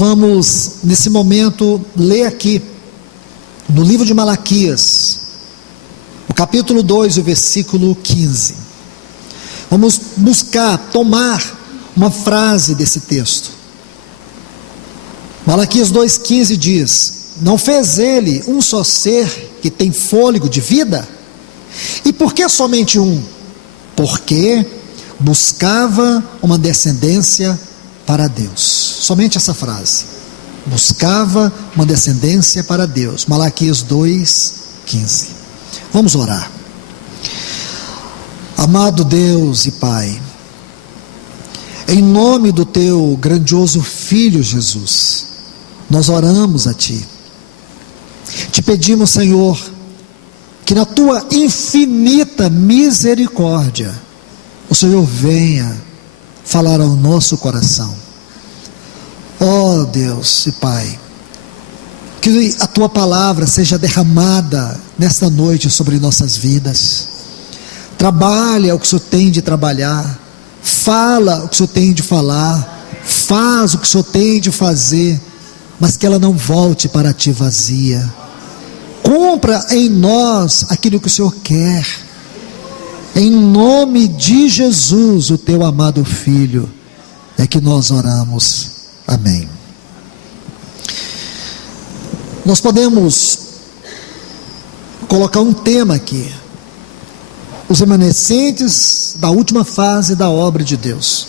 vamos, nesse momento, ler aqui, no livro de Malaquias, o capítulo 2, o versículo 15. Vamos buscar, tomar uma frase desse texto. Malaquias 2,15 diz: não fez ele um só ser que tem fôlego de vida? E por que somente um? Porque buscava uma descendência para Deus. Somente essa frase. Buscava uma descendência para Deus. Malaquias 2,15. Vamos orar. Amado Deus e Pai, em nome do Teu grandioso Filho Jesus, nós oramos a Ti. Te pedimos, Senhor, que na Tua infinita misericórdia, o Senhor venha falar ao nosso coração. Ó Deus e Pai, que a Tua palavra seja derramada nesta noite sobre nossas vidas. Trabalha o que o Senhor tem de trabalhar, fala o que o Senhor tem de falar, faz o que o Senhor tem de fazer, mas que ela não volte para Ti vazia. Cumpra em nós aquilo que o Senhor quer. Em nome de Jesus, o Teu amado Filho, é que nós oramos. Amém. Nós podemos colocar um tema aqui: os remanescentes da última fase da obra de Deus.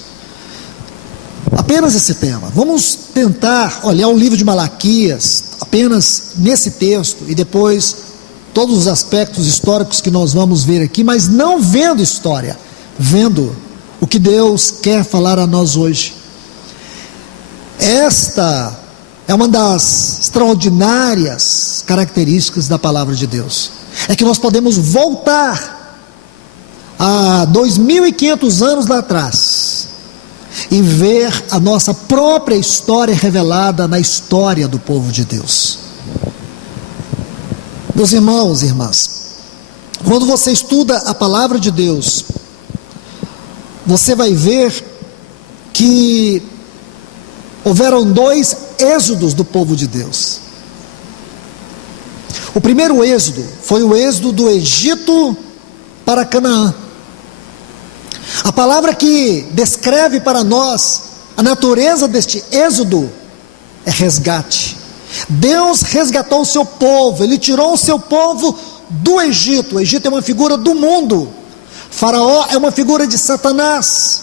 Apenas esse tema. Vamos tentar olhar o livro de Malaquias apenas nesse texto e depois todos os aspectos históricos que nós vamos ver aqui, mas não vendo história, vendo o que Deus quer falar a nós hoje. Esta é uma das extraordinárias características da palavra de Deus, é que nós podemos voltar a 2.500 anos lá atrás e ver a nossa própria história revelada na história do povo de Deus. Meus irmãos e irmãs, quando você estuda a palavra de Deus, você vai ver que houveram 2 êxodos do povo de Deus. O primeiro êxodo foi o êxodo do Egito para Canaã. A palavra que descreve para nós a natureza deste êxodo é resgate. Deus resgatou o seu povo, Ele tirou o seu povo do Egito. O Egito é uma figura do mundo, Faraó é uma figura de Satanás.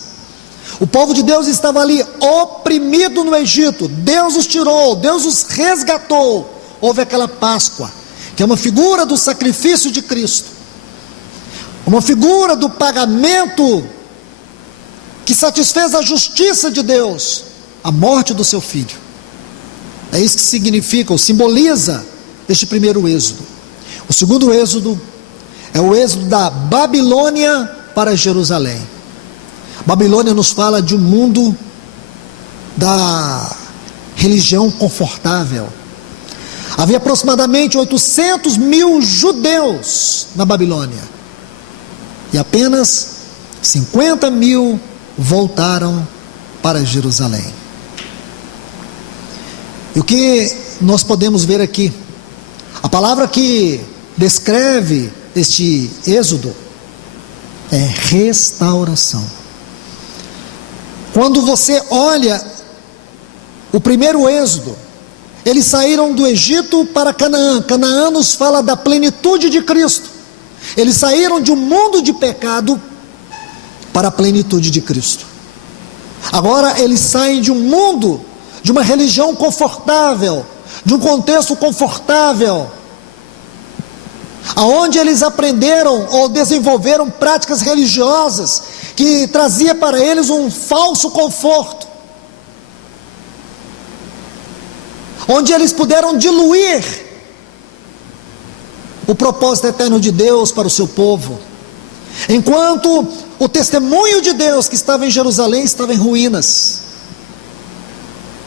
O povo de Deus estava ali oprimido no Egito. Deus os tirou, Deus os resgatou. Houve aquela Páscoa, que é uma figura do sacrifício de Cristo, uma figura do pagamento que satisfez a justiça de Deus, a morte do seu filho. É isso que significa, ou simboliza este primeiro êxodo. O segundo êxodo é o êxodo da Babilônia para Jerusalém. Babilônia nos fala de um mundo da religião confortável. Havia aproximadamente 800 mil judeus na Babilônia, e apenas 50 mil voltaram para Jerusalém. E o que nós podemos ver aqui? A palavra que descreve este êxodo é restauração. Quando você olha o primeiro êxodo, eles saíram do Egito para Canaã. Canaã nos fala da plenitude de Cristo. Eles saíram de um mundo de pecado para a plenitude de Cristo. Agora eles saem de um mundo, de uma religião confortável, de um contexto confortável, aonde eles aprenderam ou desenvolveram práticas religiosas que trazia para eles um falso conforto, onde eles puderam diluir o propósito eterno de Deus para o seu povo, enquanto o testemunho de Deus que estava em Jerusalém estava em ruínas.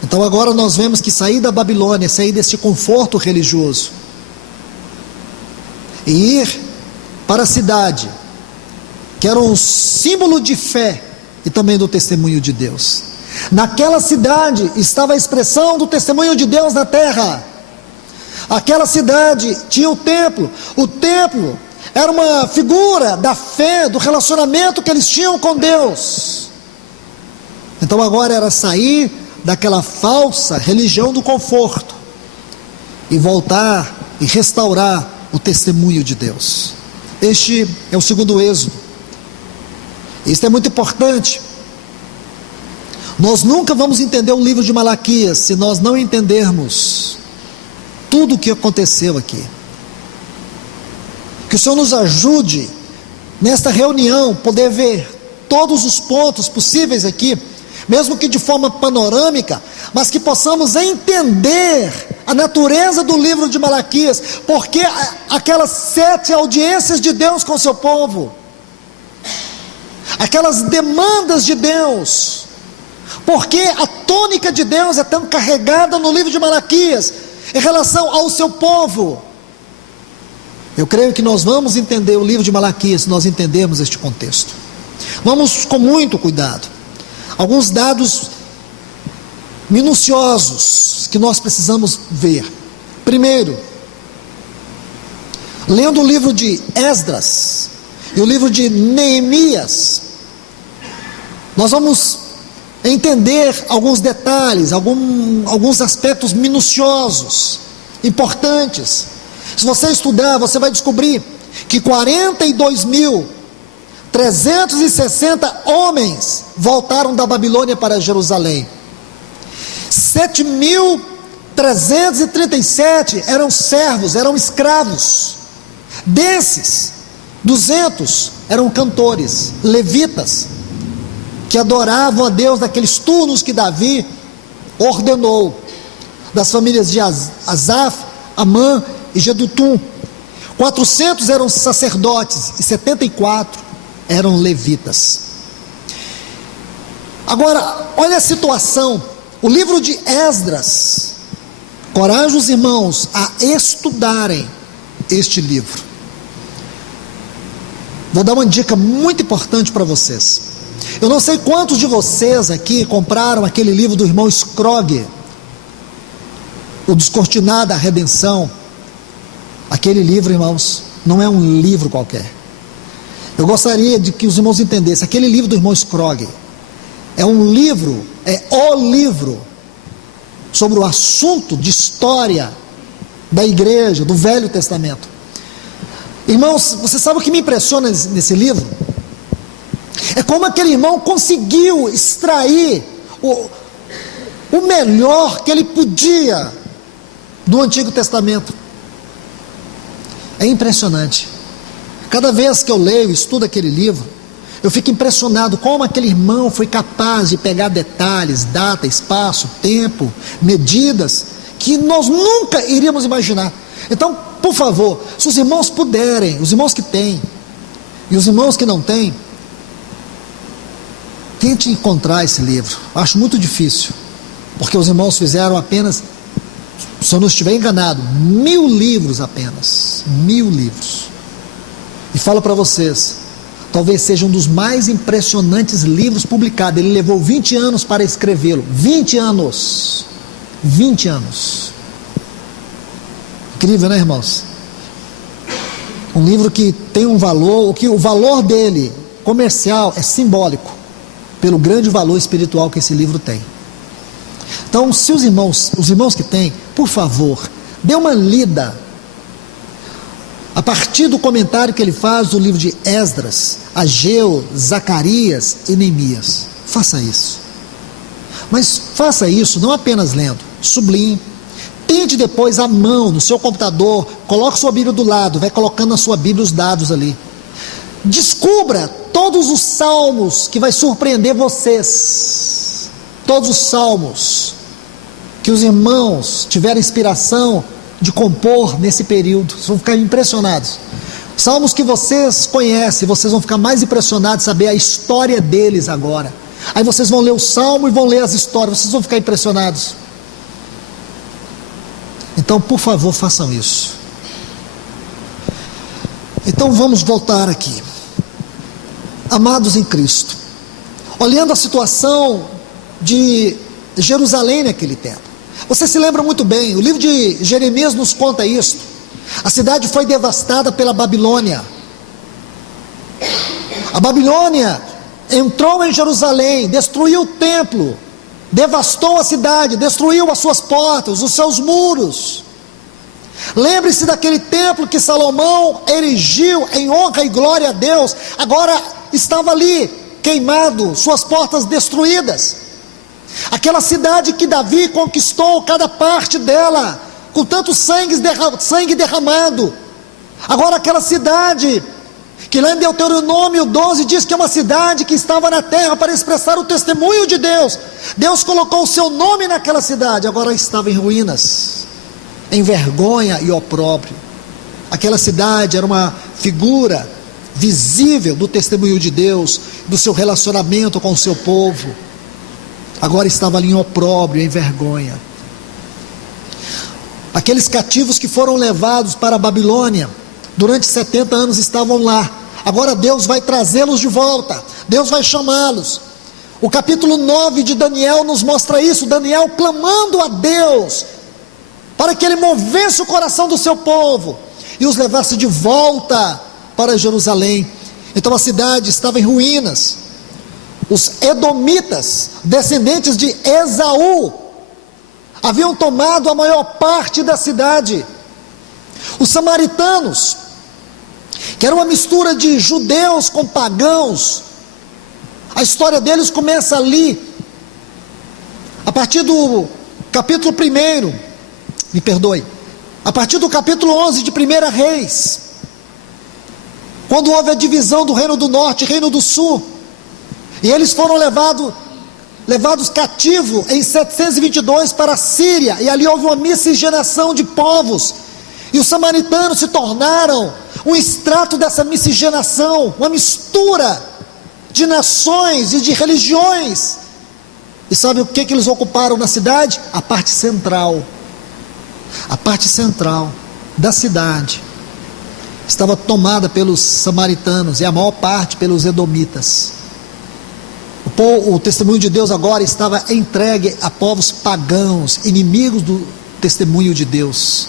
Então agora nós vemos que sair da Babilônia, sair deste conforto religioso e ir para a cidade, que era um símbolo de fé e também do testemunho de Deus, Naquela cidade estava a expressão do testemunho de Deus na terra. Aquela cidade tinha o templo. O templo era uma figura da fé, do relacionamento que eles tinham com Deus. Então agora era sair daquela falsa religião do conforto e voltar e restaurar o testemunho de Deus. Este é o segundo êxodo. Isso é muito importante. Nós nunca vamos entender o livro de Malaquias se nós não entendermos tudo o que aconteceu aqui. Que o Senhor nos ajude nesta reunião, poder ver todos os pontos possíveis aqui, mesmo que de forma panorâmica, mas que possamos entender a natureza do livro de Malaquias, porque aquelas 7 audiências de Deus com o seu povo, aquelas demandas de Deus, porque a tônica de Deus é tão carregada no livro de Malaquias, em relação ao seu povo. Eu creio que nós vamos entender o livro de Malaquias se nós entendermos este contexto. Vamos com muito cuidado. Alguns dados minuciosos que nós precisamos ver. Primeiro, lendo o livro de Esdras e o livro de Neemias, nós vamos entender alguns detalhes, alguns aspectos minuciosos, importantes. Se você estudar, você vai descobrir que 42.360 homens voltaram da Babilônia para Jerusalém. 7.337 eram servos, eram escravos. Desses, 200 eram cantores, levitas, que adoravam a Deus naqueles turnos que Davi ordenou, das famílias de Asaf, Amã e Jedutum. 400 eram sacerdotes e 74 eram levitas. Agora, olha a situação. O livro de Esdras encoraja os irmãos a estudarem este livro. Vou dar uma dica muito importante para vocês. Eu não sei quantos de vocês aqui compraram aquele livro do irmão Scroggie, O Descortinar da Redenção. Aquele livro, irmãos, não é um livro qualquer. Eu gostaria de que os irmãos entendessem. Aquele livro do irmão Scroggie é um livro, é o livro sobre o assunto de história da igreja, do Velho Testamento. Irmãos, você sabe o que me impressiona nesse livro? É como aquele irmão conseguiu extrair o melhor que ele podia do Antigo Testamento. É impressionante. Cada vez que eu leio, estudo aquele livro, eu fico impressionado como aquele irmão foi capaz de pegar detalhes, data, espaço, tempo, medidas, que nós nunca iríamos imaginar. Então, por favor, se os irmãos puderem, os irmãos que têm, e os irmãos que não têm, tente encontrar esse livro. Acho muito difícil, porque os irmãos fizeram apenas, se eu não estiver enganado, 1000 livros apenas, 1000 livros. E falo para vocês, talvez seja um dos mais impressionantes livros publicados. Ele levou 20 anos para escrevê-lo. 20 anos. 20 anos. Incrível, né, irmãos? Um livro que tem um valor, o valor dele comercial é simbólico, pelo grande valor espiritual que esse livro tem. Então, se os irmãos que têm, por favor, dê uma lida a partir do comentário que ele faz do livro de Esdras, Ageu, Zacarias e Neemias. Faça isso. Mas faça isso não apenas lendo, sublinhe. Tente depois à mão, no seu computador, coloque sua Bíblia do lado, vai colocando na sua Bíblia os dados ali. Descubra todos os salmos que vai surpreender vocês. Todos os salmos que os irmãos tiveram inspiração de compor nesse período. Vocês vão ficar impressionados. Salmos que vocês conhecem, vocês vão ficar mais impressionados de saber a história deles agora. Aí vocês vão ler o salmo e vão ler as histórias, vocês vão ficar impressionados. Então, por favor, façam isso. Então vamos voltar aqui. Amados em Cristo, olhando a situação de Jerusalém naquele tempo. Você se lembra muito bem, o livro de Jeremias nos conta isso. A cidade foi devastada pela Babilônia. A Babilônia entrou em Jerusalém, destruiu o templo, devastou a cidade, destruiu as suas portas, os seus muros. Lembre-se daquele templo que Salomão erigiu em honra e glória a Deus, agora estava ali, queimado, suas portas destruídas. Aquela cidade que Davi conquistou cada parte dela, com tanto sangue derramado, agora aquela cidade, que lá em Deuteronômio 12 diz que é uma cidade que estava na terra para expressar o testemunho de Deus. Deus colocou o seu nome naquela cidade, agora estava em ruínas, em vergonha e opróbrio. Aquela cidade era uma figura visível do testemunho de Deus, do seu relacionamento com o seu povo. Agora estava ali em opróbrio, em vergonha. Aqueles cativos que foram levados para a Babilônia, durante 70 anos estavam lá. Agora Deus vai trazê-los de volta, Deus vai chamá-los. O capítulo 9 de Daniel nos mostra isso, Daniel clamando a Deus, para que Ele movesse o coração do seu povo, e os levasse de volta para Jerusalém. Então a cidade estava em ruínas. Os edomitas, descendentes de Esaú, haviam tomado a maior parte da cidade. Os samaritanos, que era uma mistura de judeus com pagãos, a história deles começa ali, a partir do capítulo 1, a partir do capítulo 11 de 1 Reis, quando houve a divisão do reino do norte e reino do sul, e eles foram levados cativos em 722 para a Síria, e ali houve uma miscigenação de povos, e os samaritanos se tornaram um extrato dessa miscigenação, uma mistura de nações e de religiões. E sabe o que eles ocuparam na cidade? A parte central da cidade estava tomada pelos samaritanos, e a maior parte pelos edomitas. O testemunho de Deus agora estava entregue a povos pagãos, inimigos do testemunho de Deus.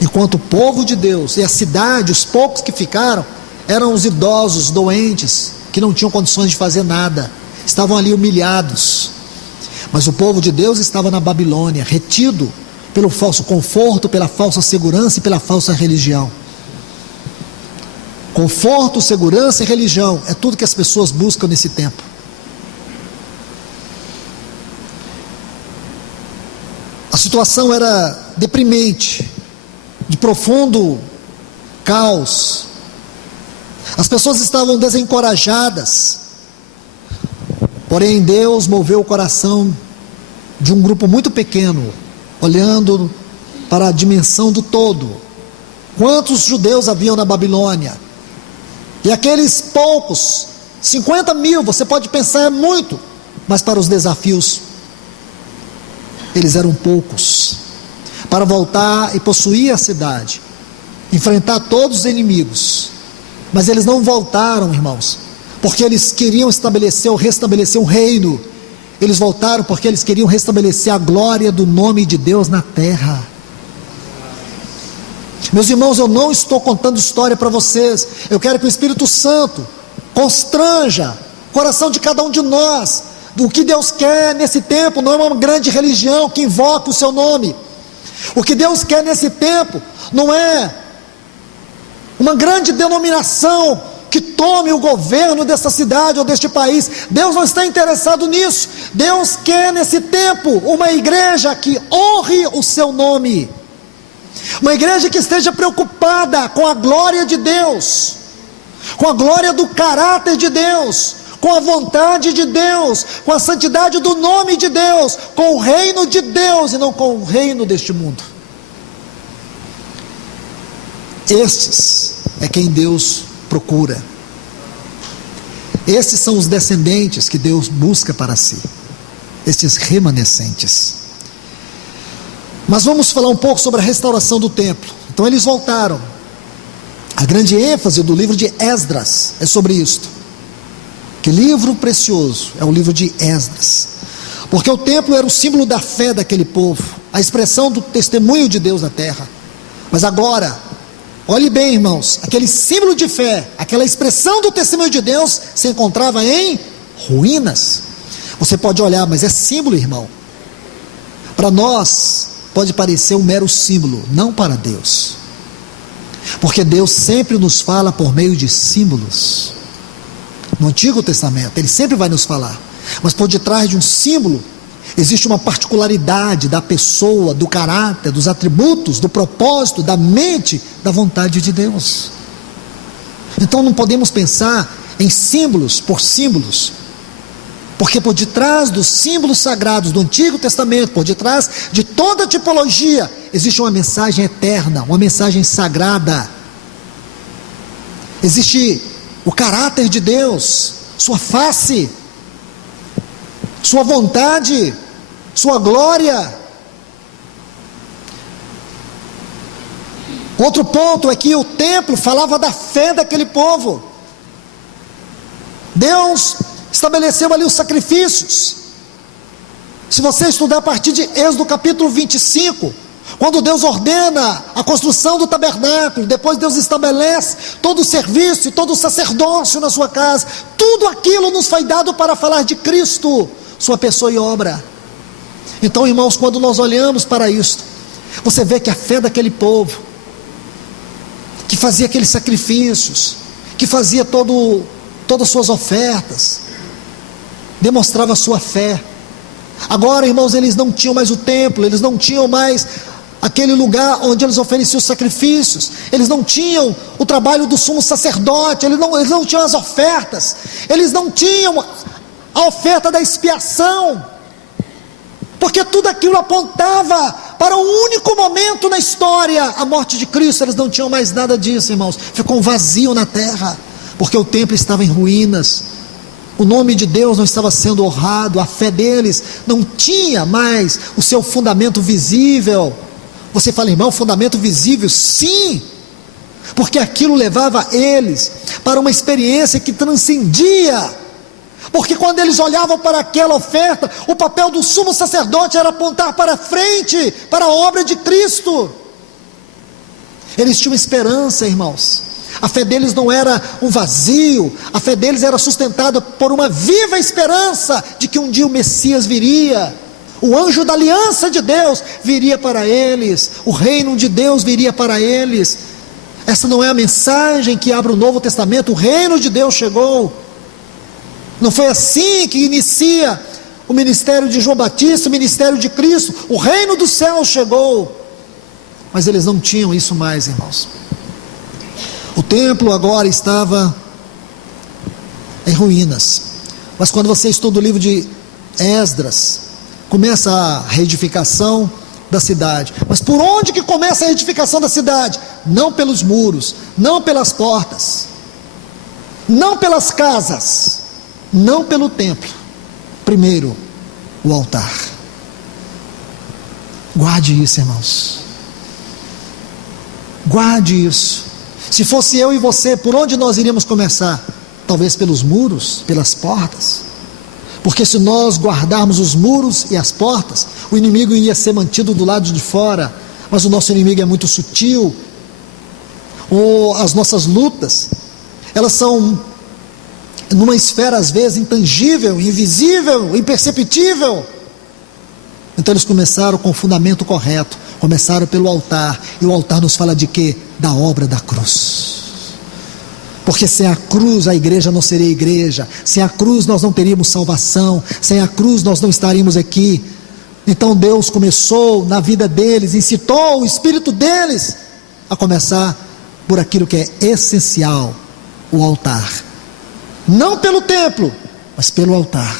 Enquanto o povo de Deus e a cidade, os poucos que ficaram, eram os idosos, doentes, que não tinham condições de fazer nada, estavam ali humilhados. Mas o povo de Deus estava na Babilônia, retido pelo falso conforto, pela falsa segurança e pela falsa religião. Conforto, segurança e religião é tudo que as pessoas buscam nesse tempo. A situação era deprimente, de profundo caos. As pessoas estavam desencorajadas. Porém, Deus moveu o coração de um grupo muito pequeno, olhando para a dimensão do todo. Quantos judeus haviam na Babilônia? E aqueles poucos, 50 mil, você pode pensar é muito, mas para os desafios, eles eram poucos. Para voltar e possuir a cidade, enfrentar todos os inimigos. Mas eles não voltaram, irmãos, porque eles queriam restabelecer um reino. Eles voltaram porque eles queriam restabelecer a glória do nome de Deus na terra. Meus irmãos, eu não estou contando história para vocês. Eu quero que o Espírito Santo constranja o coração de cada um de nós. O que Deus quer nesse tempo não é uma grande religião que invoca o seu nome. O que Deus quer nesse tempo não é uma grande denominação que tome o governo dessa cidade ou deste país. Deus não está interessado nisso. Deus quer nesse tempo uma igreja que honre o seu nome, uma igreja que esteja preocupada com a glória de Deus, com a glória do caráter de Deus, com a vontade de Deus, com a santidade do nome de Deus, com o reino de Deus e não com o reino deste mundo. Estes é quem Deus procura. Estes são os descendentes que Deus busca para si, estes remanescentes. Mas vamos falar um pouco sobre a restauração do templo. Então eles voltaram. A grande ênfase do livro de Esdras é sobre isto. Que livro precioso é o livro de Esdras. Porque o templo era o símbolo da fé daquele povo, a expressão do testemunho de Deus na terra. Mas agora, olhe bem, irmãos, aquele símbolo de fé, aquela expressão do testemunho de Deus se encontrava em ruínas. Você pode olhar, mas é símbolo, irmão. Para nós pode parecer um mero símbolo, não para Deus, porque Deus sempre nos fala por meio de símbolos. No Antigo Testamento Ele sempre vai nos falar, mas por detrás de um símbolo existe uma particularidade da pessoa, do caráter, dos atributos, do propósito, da mente, da vontade de Deus. Então não podemos pensar em símbolos por símbolos, porque por detrás dos símbolos sagrados do Antigo Testamento, por detrás de toda a tipologia, existe uma mensagem eterna, uma mensagem sagrada. Existe o caráter de Deus, sua face, sua vontade, sua glória. Outro ponto é que o templo falava da fé daquele povo. Deus estabeleceu ali os sacrifícios. Se você estudar a partir de Êxodo capítulo 25, quando Deus ordena a construção do tabernáculo, depois Deus estabelece todo o serviço e todo o sacerdócio na sua casa, tudo aquilo nos foi dado para falar de Cristo, sua pessoa e obra. Então, irmãos, quando nós olhamos para isto, você vê que a fé daquele povo, que fazia aqueles sacrifícios, que fazia todas as suas ofertas, demonstrava a sua fé. Agora, irmãos, eles não tinham mais o templo, eles não tinham mais aquele lugar onde eles ofereciam os sacrifícios, eles não tinham o trabalho do sumo sacerdote, eles não tinham as ofertas, eles não tinham a oferta da expiação, porque tudo aquilo apontava para um único momento na história, a morte de Cristo. Eles não tinham mais nada disso, irmãos. Ficou um vazio na terra, porque o templo estava em ruínas, o nome de Deus não estava sendo honrado, a fé deles não tinha mais o seu fundamento visível. Você fala, irmão, fundamento visível? Sim, porque aquilo levava eles para uma experiência que transcendia, porque quando eles olhavam para aquela oferta, o papel do sumo sacerdote era apontar para frente, para a obra de Cristo. Eles tinham esperança, irmãos. A fé deles não era um vazio, a fé deles era sustentada por uma viva esperança de que um dia o Messias viria, o anjo da aliança de Deus viria para eles, o reino de Deus viria para eles. Essa não é a mensagem que abre o Novo Testamento. O reino de Deus chegou. Não foi assim que inicia o ministério de João Batista, o ministério de Cristo. O reino do céu chegou, mas eles não tinham isso mais, irmãos. O templo agora estava em ruínas. Mas quando você estuda o livro de Esdras, começa a reedificação da cidade. Mas por onde que começa a reedificação da cidade? Não pelos muros, não pelas portas, não pelas casas, não pelo templo. Primeiro, o altar. Guarde isso, irmãos. Guarde isso. Se fosse eu e você, por onde nós iríamos começar? Talvez pelos muros, pelas portas. Porque se nós guardarmos os muros e as portas, o inimigo iria ser mantido do lado de fora. Mas o nosso inimigo é muito sutil. As nossas lutas, elas são numa esfera às vezes intangível, invisível, imperceptível. Então eles começaram com o fundamento correto, começaram pelo altar. E o altar nos fala de quê? Da obra da cruz. Porque sem a cruz a igreja não seria igreja, sem a cruz nós não teríamos salvação, sem a cruz nós não estaríamos aqui. Então Deus começou na vida deles, incitou o espírito deles a começar por aquilo que é essencial, o altar. Não pelo templo, mas pelo altar,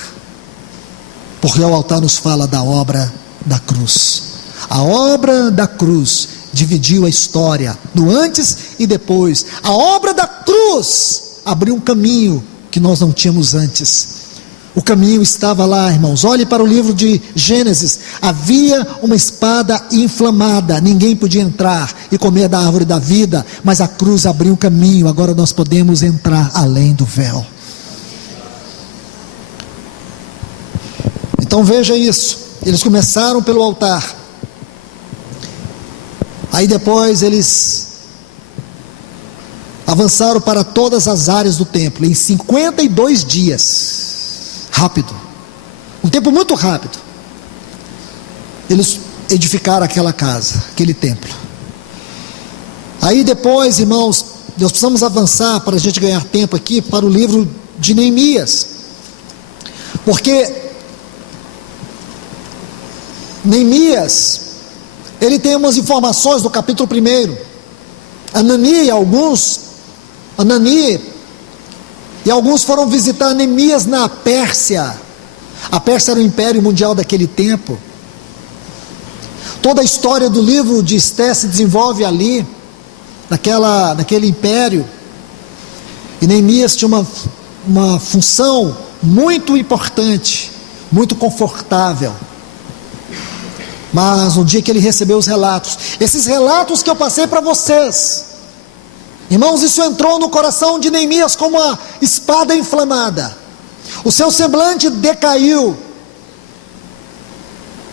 porque o altar nos fala da obra da cruz. A obra da cruz dividiu a história do antes e depois. A obra da cruz abriu um caminho que nós não tínhamos antes. O caminho estava lá, irmãos. Olhe para o livro de Gênesis. Havia uma espada inflamada, ninguém podia entrar e comer da árvore da vida, mas a cruz abriu um caminho. Agora nós podemos entrar além do véu. Então veja isso, eles começaram pelo altar, aí depois eles avançaram para todas as áreas do templo, em 52 dias, rápido, um tempo muito rápido, eles edificaram aquela casa, aquele templo. Aí depois, irmãos, nós precisamos avançar para a gente ganhar tempo aqui, para o livro de Neemias, porque Neemias, ele tem umas informações do capítulo 1, Anani e alguns foram visitar Neemias na Pérsia. A Pérsia era o império mundial daquele tempo. Toda a história do livro de Esté se desenvolve ali, naquele império, e Neemias tinha uma função muito importante, muito confortável. Mas no dia que ele recebeu os relatos, esses relatos que eu passei para vocês, irmãos, isso entrou no coração de Neemias como uma espada inflamada. O seu semblante decaiu,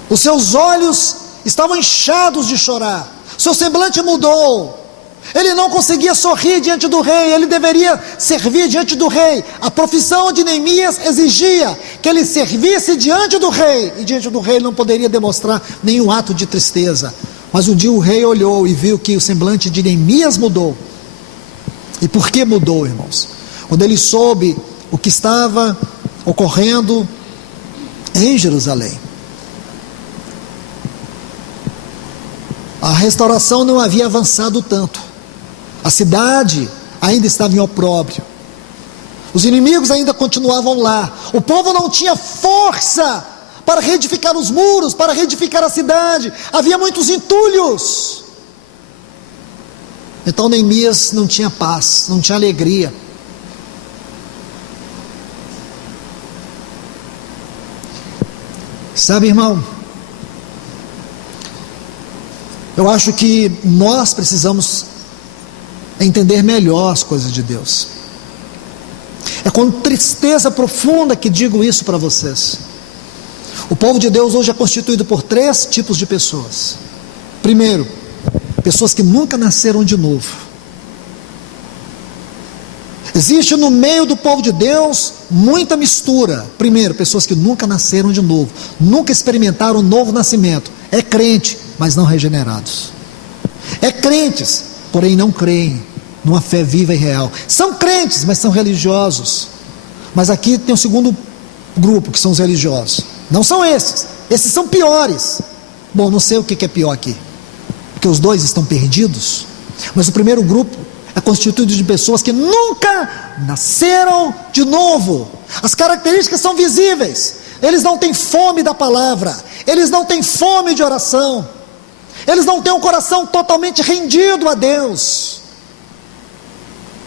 os seus olhos estavam inchados de chorar, seu semblante mudou, ele não conseguia sorrir diante do rei, ele deveria servir diante do rei. A profissão de Neemias exigia que ele servisse diante do rei, e diante do rei ele não poderia demonstrar nenhum ato de tristeza. Mas um dia o rei olhou e viu que o semblante de Neemias mudou. E por que mudou, irmãos? Quando ele soube o que estava ocorrendo em Jerusalém, a restauração não havia avançado tanto, a cidade ainda estava em opróbrio, os inimigos ainda continuavam lá, o povo não tinha força para reedificar os muros, para reedificar a cidade, havia muitos entulhos. Então Neemias não tinha paz, não tinha alegria. Sabe, irmão, eu acho que nós precisamos entender melhor as coisas de Deus. É com tristeza profunda que digo isso para vocês. O povo de Deus hoje é constituído por 3 tipos de pessoas. Primeiro, pessoas que nunca nasceram de novo. Existe no meio do povo de Deus muita mistura. Primeiro, pessoas que nunca nasceram de novo, nunca experimentaram um novo nascimento. É crente, mas não regenerados. É crentes, porém não creem numa fé viva e real. São crentes, mas são religiosos. Mas aqui tem o segundo grupo, que são os religiosos. Não são esses, esses são piores. Bom, não sei o que é pior aqui, porque os dois estão perdidos. Mas o primeiro grupo é constituído de pessoas que nunca nasceram de novo. As características são visíveis. Eles não têm fome da palavra, eles não têm fome de oração, eles não têm um coração totalmente rendido a Deus.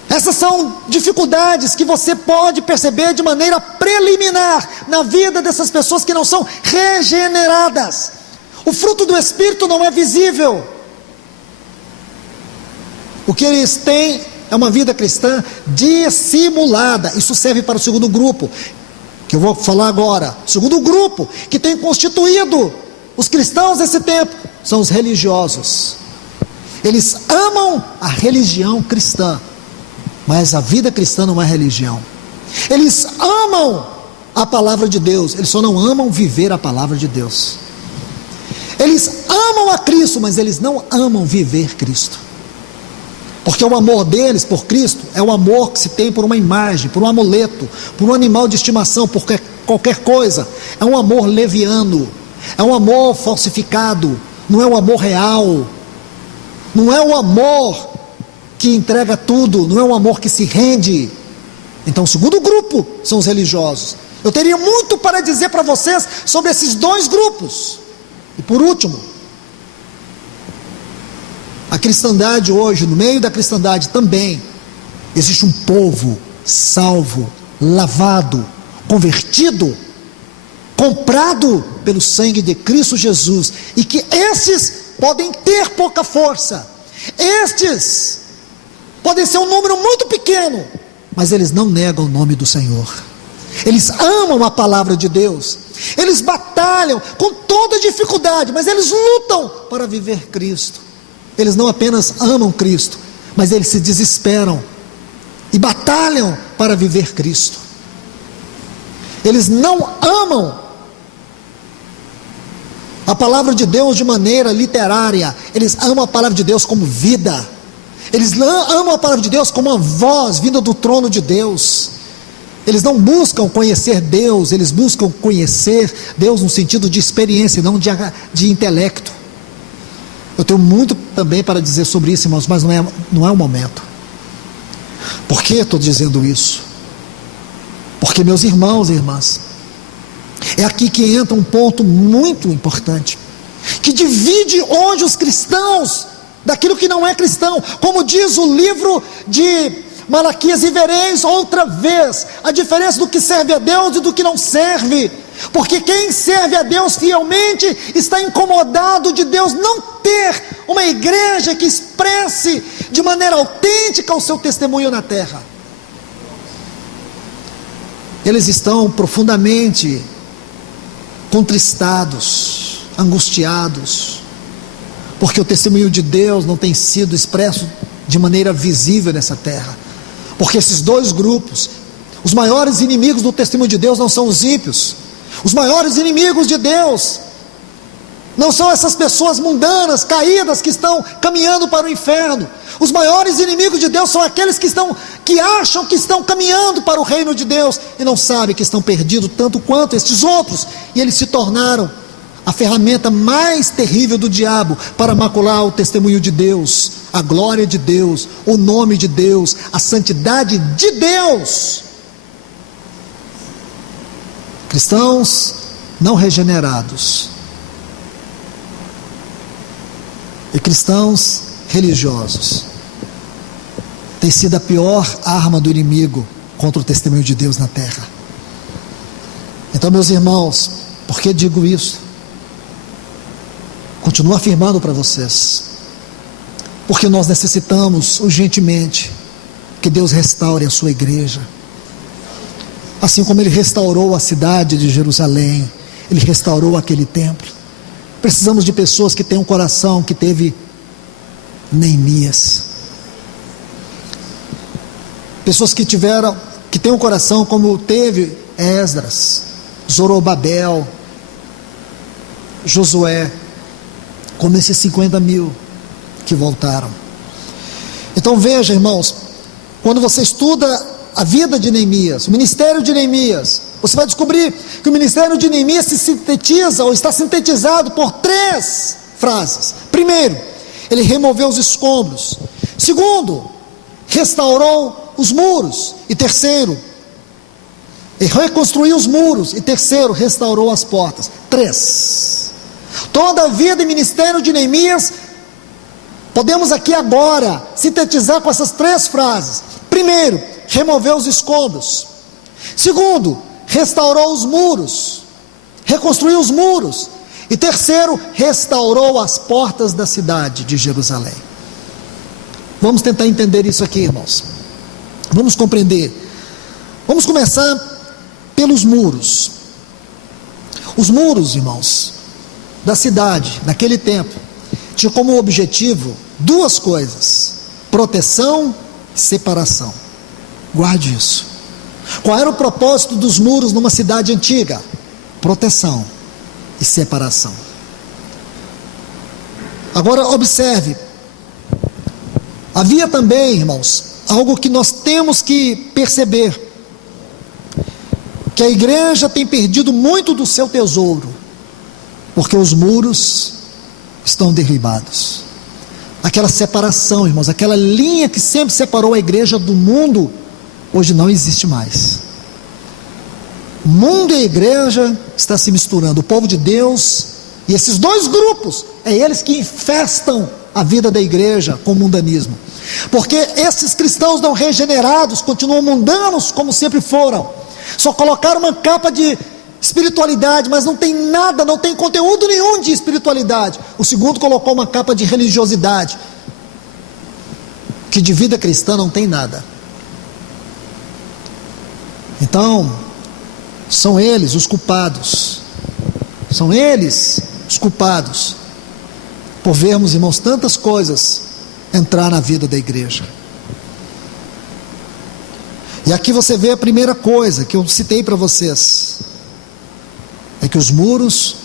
Essas são dificuldades que você pode perceber de maneira preliminar na vida dessas pessoas que não são regeneradas. O fruto do Espírito não é visível. O que eles têm é uma vida cristã dissimulada. Isso serve para o segundo grupo, que eu vou falar agora. O segundo grupo que tem constituído os cristãos desse tempo são os religiosos. Eles amam a religião cristã, mas a vida cristã não é religião. Eles amam a palavra de Deus, eles só não amam viver a palavra de Deus. Eles amam a Cristo, mas eles não amam viver Cristo. Porque o amor deles por Cristo é o amor que se tem por uma imagem, por um amuleto, por um animal de estimação, por qualquer coisa. É um amor leviano, é um amor falsificado, não é um amor real, não é um amor que entrega tudo, não é um amor que se rende. Então o segundo grupo são os religiosos. Eu teria muito para dizer para vocês sobre esses dois grupos. E por último, a cristandade hoje, no meio da cristandade também, existe um povo salvo, lavado, convertido, comprado pelo sangue de Cristo Jesus, e que estes podem ter pouca força, estes podem ser um número muito pequeno, mas eles não negam o nome do Senhor, eles amam a palavra de Deus, Eles batalham com toda dificuldade, mas eles lutam para viver Cristo. Eles não apenas amam Cristo, mas eles se desesperam e batalham para viver Cristo. Eles não amam a palavra de Deus de maneira literária, eles amam a palavra de Deus como vida. Eles amam a palavra de Deus como uma voz vinda do trono de Deus. Eles não buscam conhecer Deus, eles buscam conhecer Deus no sentido de experiência, não de intelecto. Eu tenho muito também para dizer sobre isso, irmãos, mas não é o momento. Por que estou dizendo isso? Porque, meus irmãos e irmãs, é aqui que entra um ponto muito importante, que divide hoje os cristãos daquilo que não é cristão. Como diz o livro de Malaquias: e vereis outra vez a diferença do que serve a Deus e do que não serve, porque quem serve a Deus fielmente está incomodado de Deus não ter uma igreja que expresse de maneira autêntica o seu testemunho na terra. Eles estão profundamente contristados, angustiados, porque o testemunho de Deus não tem sido expresso de maneira visível nessa terra. Porque esses dois grupos, os maiores inimigos do testemunho de Deus não são os ímpios. Os maiores inimigos de Deus não são essas pessoas mundanas, caídas, que estão caminhando para o inferno. Os maiores inimigos de Deus são aqueles que acham que estão caminhando para o reino de Deus e não sabem que estão perdidos tanto quanto estes outros, e eles se tornaram a ferramenta mais terrível do diabo para macular o testemunho de Deus, a glória de Deus, o nome de Deus, a santidade de Deus. Cristãos não regenerados e cristãos religiosos tem sido a pior arma do inimigo contra o testemunho de Deus na terra. Então, meus irmãos, por que digo isso? Continuo afirmando para vocês, porque nós necessitamos urgentemente que Deus restaure a sua igreja, assim como Ele restaurou a cidade de Jerusalém, Ele restaurou aquele templo. Precisamos de pessoas que tenham um coração que teve Neemias, pessoas que têm um coração como teve Esdras, Zorobabel, Josué, como esses 50 mil que voltaram. Então veja, irmãos, quando você estuda a vida de Neemias, o ministério de Neemias, você vai descobrir que o ministério de Neemias se sintetiza, ou está sintetizado por 3 frases. Primeiro, ele removeu os escombros. Segundo, restaurou os muros. E terceiro, ele reconstruiu os muros. E terceiro, restaurou as portas. 3. Toda a vida e ministério de Neemias, podemos aqui agora sintetizar com essas 3 frases. Primeiro, removeu os escombros. Segundo, restaurou os muros, reconstruiu os muros. E terceiro, restaurou as portas da cidade de Jerusalém. Vamos tentar entender isso aqui, irmãos. Vamos compreender. Vamos começar pelos muros. Os muros, irmãos, da cidade, naquele tempo, tinha como objetivo 2 coisas: proteção e separação. Guarde isso. Qual era o propósito dos muros numa cidade antiga? Proteção e separação. Agora observe, havia também, irmãos, algo que nós temos que perceber, que a igreja tem perdido muito do seu tesouro, porque os muros estão derribados. Aquela separação, irmãos, aquela linha que sempre separou a igreja do mundo, hoje não existe mais. O mundo e a igreja está se misturando, o povo de Deus e esses 2 grupos, é eles que infestam a vida da igreja com o mundanismo, porque esses cristãos não regenerados continuam mundanos como sempre foram, só colocaram uma capa de espiritualidade, mas não tem nada, não tem conteúdo nenhum de espiritualidade. O segundo colocou uma capa de religiosidade, que de vida cristã não tem nada. Então, são eles os culpados São eles os culpados por vermos, irmãos, tantas coisas entrar na vida da igreja. E aqui você vê a primeira coisa que eu citei para vocês, é que os muros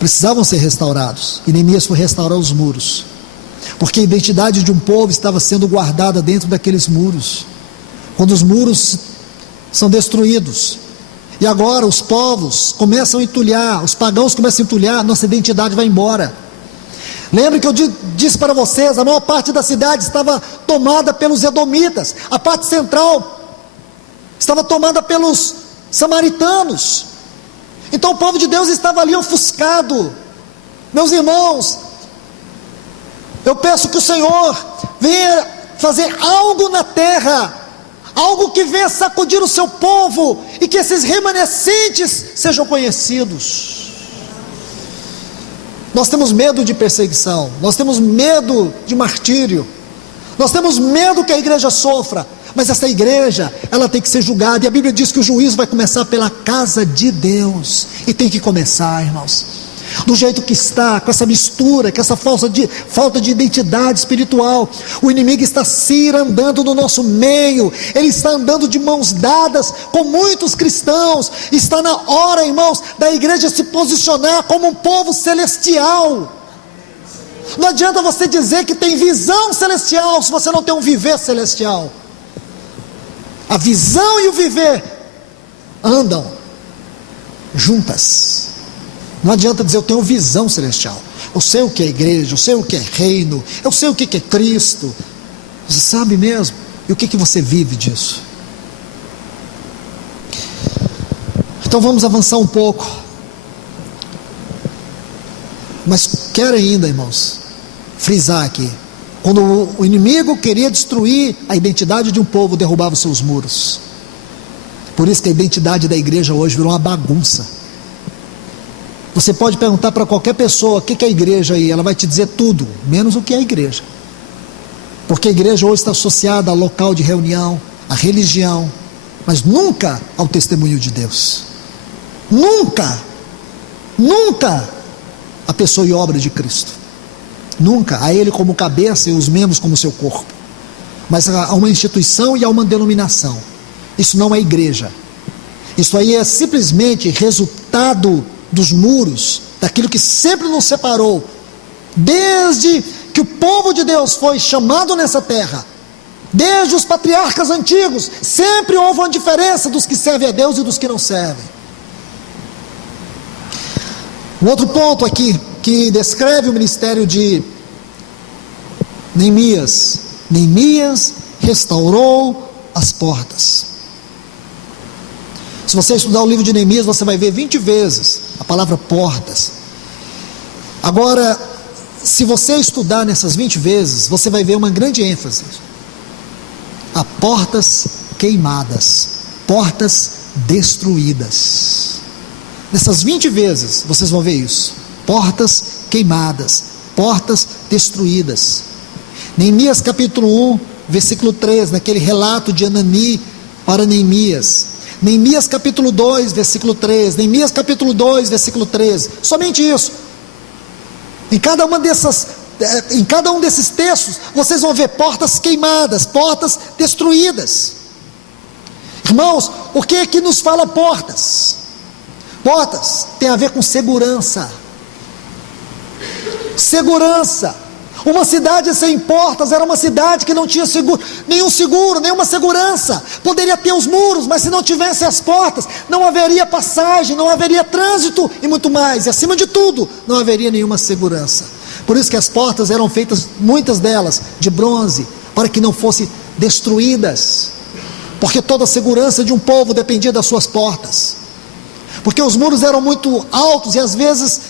precisavam ser restaurados, e Neemias foi restaurar os muros, porque a identidade de um povo estava sendo guardada dentro daqueles muros. Quando os muros são destruídos, e agora os povos começam a entulhar, os pagãos começam a entulhar, nossa identidade vai embora. Lembre que eu disse para vocês, a maior parte da cidade estava tomada pelos edomitas, a parte central estava tomada pelos samaritanos. Então o povo de Deus estava ali ofuscado. Meus irmãos, eu peço que o Senhor venha fazer algo na terra, algo que venha sacudir o seu povo, e que esses remanescentes sejam conhecidos. Nós temos medo de perseguição, nós temos medo de martírio, nós temos medo que a igreja sofra, mas essa igreja, ela tem que ser julgada, e a Bíblia diz que o juízo vai começar pela casa de Deus, e tem que começar, irmãos, do jeito que está, com essa mistura, com essa falta de identidade espiritual. O inimigo está andando no nosso meio, ele está andando de mãos dadas com muitos cristãos. Está na hora, irmãos, da igreja se posicionar como um povo celestial. Não adianta você dizer que tem visão celestial se você não tem um viver celestial. A visão e o viver andam juntas. Não adianta dizer eu tenho visão celestial, eu sei o que é igreja, eu sei o que é reino, eu sei o que é Cristo. Você sabe mesmo? E o que você vive disso? Então vamos avançar um pouco, mas quero ainda, irmãos, frisar aqui, quando o inimigo queria destruir a identidade de um povo, derrubava os seus muros. Por isso que a identidade da igreja hoje virou uma bagunça. Você pode perguntar para qualquer pessoa o que é a igreja aí, ela vai te dizer tudo, menos o que é a igreja. Porque a igreja hoje está associada ao local de reunião, à religião, mas nunca ao testemunho de Deus. Nunca a pessoa e obra de Cristo. Nunca, a Ele como cabeça e os membros como seu corpo. Mas há uma instituição e há uma denominação. Isso não é igreja. Isso aí é simplesmente resultado dos muros, daquilo que sempre nos separou, desde que o povo de Deus foi chamado nessa terra, desde os patriarcas antigos, sempre houve uma diferença dos que servem a Deus e dos que não servem. Um outro ponto aqui, que descreve o ministério de Neemias. Neemias restaurou as portas. Se você estudar o livro de Neemias, você vai ver 20 vezes a palavra portas. Agora, se você estudar nessas 20 vezes, você vai ver uma grande ênfase a portas queimadas, portas destruídas. Nessas 20 vezes, vocês vão ver isso: portas queimadas, portas destruídas. Neemias capítulo 1, versículo 3, naquele relato de Anani para Neemias. Neemias capítulo 2, versículo 3, Neemias capítulo 2, versículo 13, somente isso. Em cada um desses textos, vocês vão ver portas queimadas, portas destruídas. Irmãos, o que é que nos fala portas? Portas tem a ver com segurança. Segurança. Uma cidade sem portas era uma cidade que não tinha nenhum seguro, nenhuma segurança. Poderia ter os muros, mas se não tivesse as portas, não haveria passagem, não haveria trânsito e muito mais. E acima de tudo, não haveria nenhuma segurança. Por isso que as portas eram feitas, muitas delas, de bronze, para que não fossem destruídas. Porque toda a segurança de um povo dependia das suas portas. Porque os muros eram muito altos e às vezes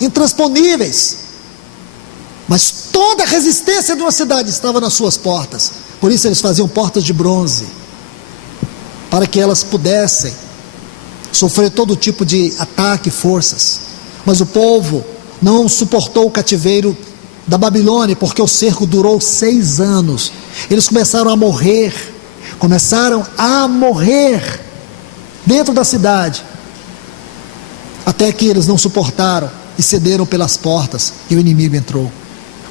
intransponíveis. Mas toda a resistência de uma cidade estava nas suas portas. Por isso eles faziam portas de bronze, para que elas pudessem sofrer todo tipo de ataque e forças. Mas o povo não suportou o cativeiro da Babilônia, porque o cerco durou 6 anos. Eles começaram a morrer dentro da cidade. até que eles não suportaram e cederam pelas portas, e o inimigo entrou.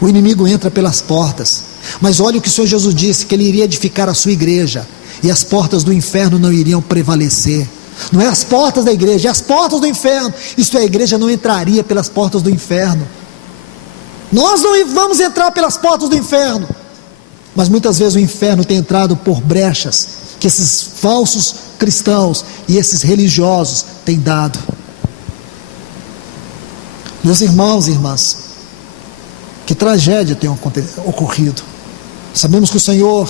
O inimigo entra pelas portas, mas olha o que o Senhor Jesus disse, que Ele iria edificar a sua igreja, e as portas do inferno não iriam prevalecer. Não é as portas da igreja, é as portas do inferno. Isto é, a igreja não entraria pelas portas do inferno. Nós não vamos entrar pelas portas do inferno, mas muitas vezes o inferno tem entrado por brechas que esses falsos cristãos e esses religiosos têm dado. Meus irmãos e irmãs, que tragédia tem ocorrido. Sabemos que o Senhor,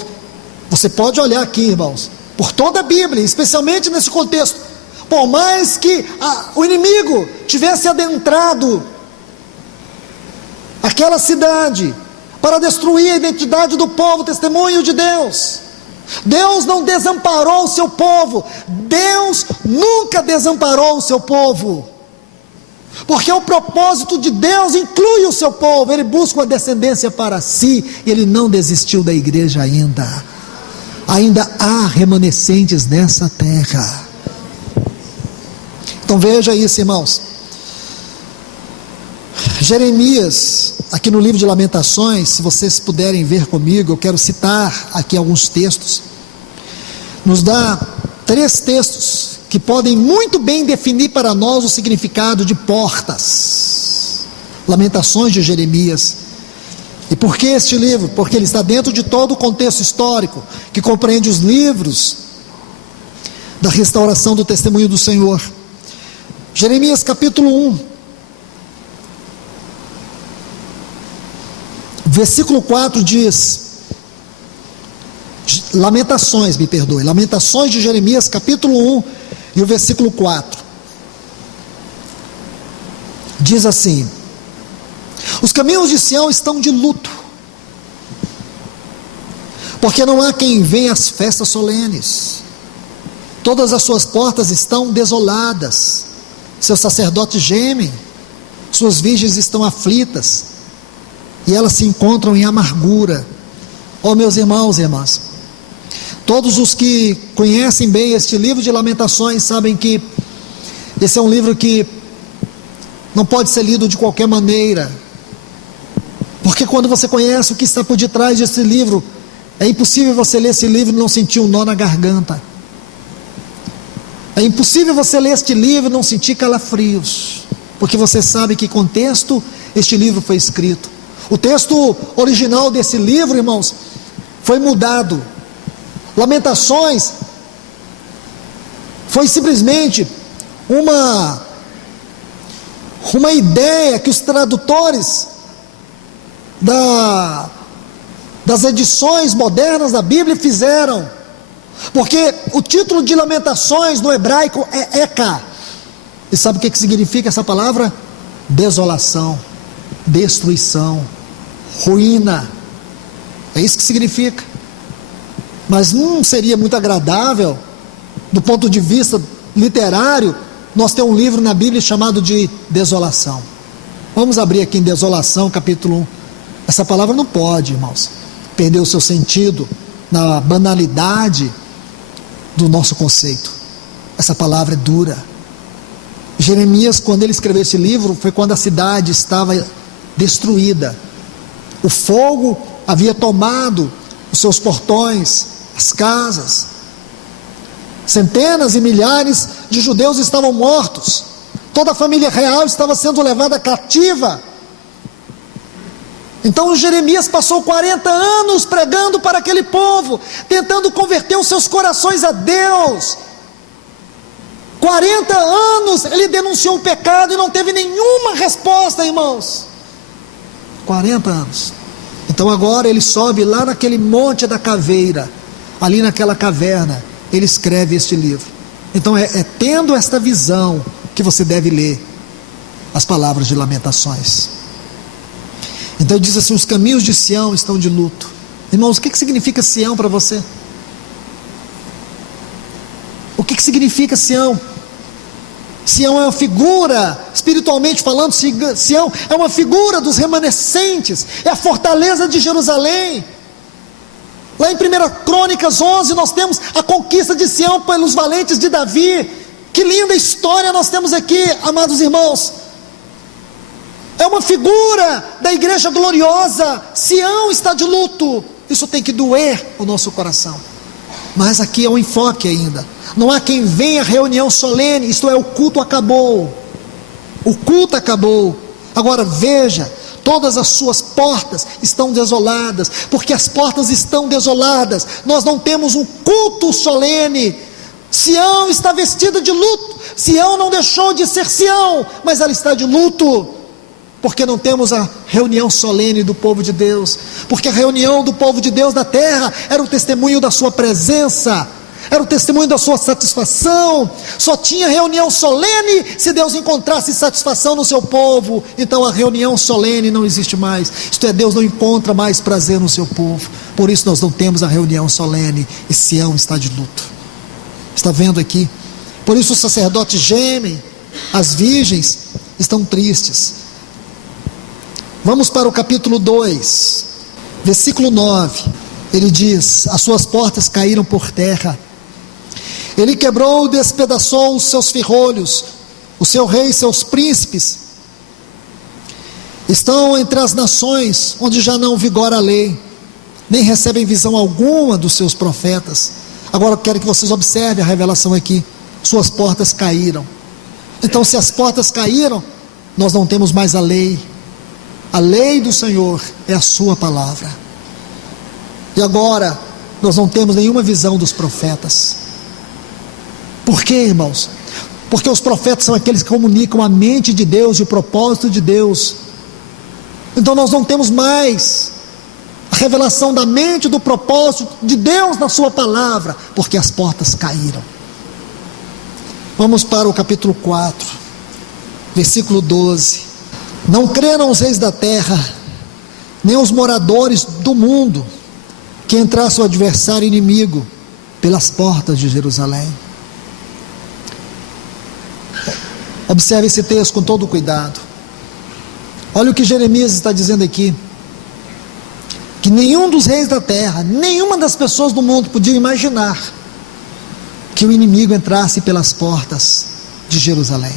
você pode olhar aqui, irmãos, por toda a Bíblia, especialmente nesse contexto, por mais que o inimigo tivesse adentrado aquela cidade para destruir a identidade do povo, testemunho de Deus, Deus não desamparou o seu povo. Deus nunca desamparou o seu povo, porque o propósito de Deus inclui o seu povo. Ele busca uma descendência para si, e Ele não desistiu da igreja ainda. Ainda há remanescentes nessa terra. Então veja isso, irmãos. Jeremias, aqui no livro de Lamentações, se vocês puderem ver comigo, eu quero citar aqui alguns textos. Nos dá 3 textos que podem muito bem definir para nós o significado de portas. Lamentações de Jeremias. E por que este livro? Porque ele está dentro de todo o contexto histórico, que compreende os livros da restauração do testemunho do Senhor. Jeremias capítulo 1, versículo 4 diz, Lamentações de Jeremias capítulo 1 e o versículo 4, diz assim: os caminhos de Sião estão de luto, porque não há quem venha às festas solenes. Todas as suas portas estão desoladas, seus sacerdotes gemem, suas virgens estão aflitas, e elas se encontram em amargura. Oh, meus irmãos e irmãs, todos os que conhecem bem este livro de Lamentações sabem que esse é um livro que não pode ser lido de qualquer maneira, porque quando você conhece o que está por detrás desse livro, é impossível você ler esse livro e não sentir um nó na garganta. É impossível você ler este livro e não sentir calafrios, porque você sabe que contexto este livro foi escrito. O texto original desse livro, irmãos, foi mudado. Lamentações foi simplesmente uma ideia que os tradutores das edições modernas da Bíblia fizeram, porque o título de Lamentações no hebraico é Eka, e sabe o que significa essa palavra? Desolação, destruição, ruína. É isso que significa. Mas não seria muito agradável, do ponto de vista literário, nós ter um livro na Bíblia chamado de desolação. Vamos abrir aqui em Desolação capítulo 1. Essa palavra não pode, irmãos, perder o seu sentido na banalidade do nosso conceito. Essa palavra é dura. Jeremias, quando ele escreveu esse livro, foi quando a cidade estava destruída. O fogo havia tomado os seus portões, as casas. Centenas e milhares de judeus estavam mortos. Toda a família real estava sendo levada cativa. Então Jeremias passou 40 anos pregando para aquele povo, tentando converter os seus corações a Deus. 40 anos ele denunciou o pecado e não teve nenhuma resposta, irmãos. 40 anos. Então agora ele sobe lá naquele monte da caveira, ali naquela caverna, ele escreve este livro. Então é tendo esta visão que você deve ler as palavras de Lamentações. Então ele diz assim: os caminhos de Sião estão de luto. Irmãos, o que significa Sião para você? O que significa Sião? Sião é uma figura, espiritualmente falando, Sião é uma figura dos remanescentes, é a fortaleza de Jerusalém. Lá em 1 Crônicas 11 nós temos a conquista de Sião pelos valentes de Davi, Que linda história nós temos aqui, amados irmãos. É uma figura da igreja gloriosa. Sião está de luto. Isso tem que doer o nosso coração. Mas aqui é um enfoque ainda. Não há quem venha à reunião solene, isto é, o culto acabou. O culto acabou. Agora veja, todas as suas portas estão desoladas, porque as portas estão desoladas. Nós não temos um culto solene. Sião está vestida de luto. Sião não deixou de ser Sião, mas ela está de luto, porque não temos a reunião solene do povo de Deus. Porque a reunião do povo de Deus na terra era o testemunho da sua presença, era o testemunho da sua satisfação. Só tinha reunião solene se Deus encontrasse satisfação no seu povo. Então a reunião solene não existe mais. Isto é, Deus não encontra mais prazer no seu povo. Por isso nós não temos a reunião solene, e Sião está de luto. Está vendo aqui? Por isso os sacerdotes gemem, as virgens estão tristes. Vamos para o capítulo 2, versículo 9. Ele diz: as suas portas caíram por terra. Ele quebrou e despedaçou os seus ferrolhos. O seu rei e seus príncipes estão entre as nações onde já não vigora a lei, nem recebem visão alguma dos seus profetas. Agora eu quero que vocês observem a revelação aqui. Suas portas caíram. Então, se as portas caíram, nós não temos mais a lei. A lei do Senhor é a sua palavra. E agora nós não temos nenhuma visão dos profetas. Por quê, irmãos? Porque os profetas são aqueles que comunicam a mente de Deus e o propósito de Deus. Então nós não temos mais a revelação da mente e do propósito de Deus na sua palavra, porque as portas caíram. Vamos para o capítulo 4, versículo 12. Não creram os reis da terra, nem os moradores do mundo, que entrasse o adversário inimigo pelas portas de Jerusalém. Observe esse texto com todo cuidado. Olha o que Jeremias está dizendo aqui: que nenhum dos reis da terra, nenhuma das pessoas do mundo podia imaginar que o inimigo entrasse pelas portas de Jerusalém,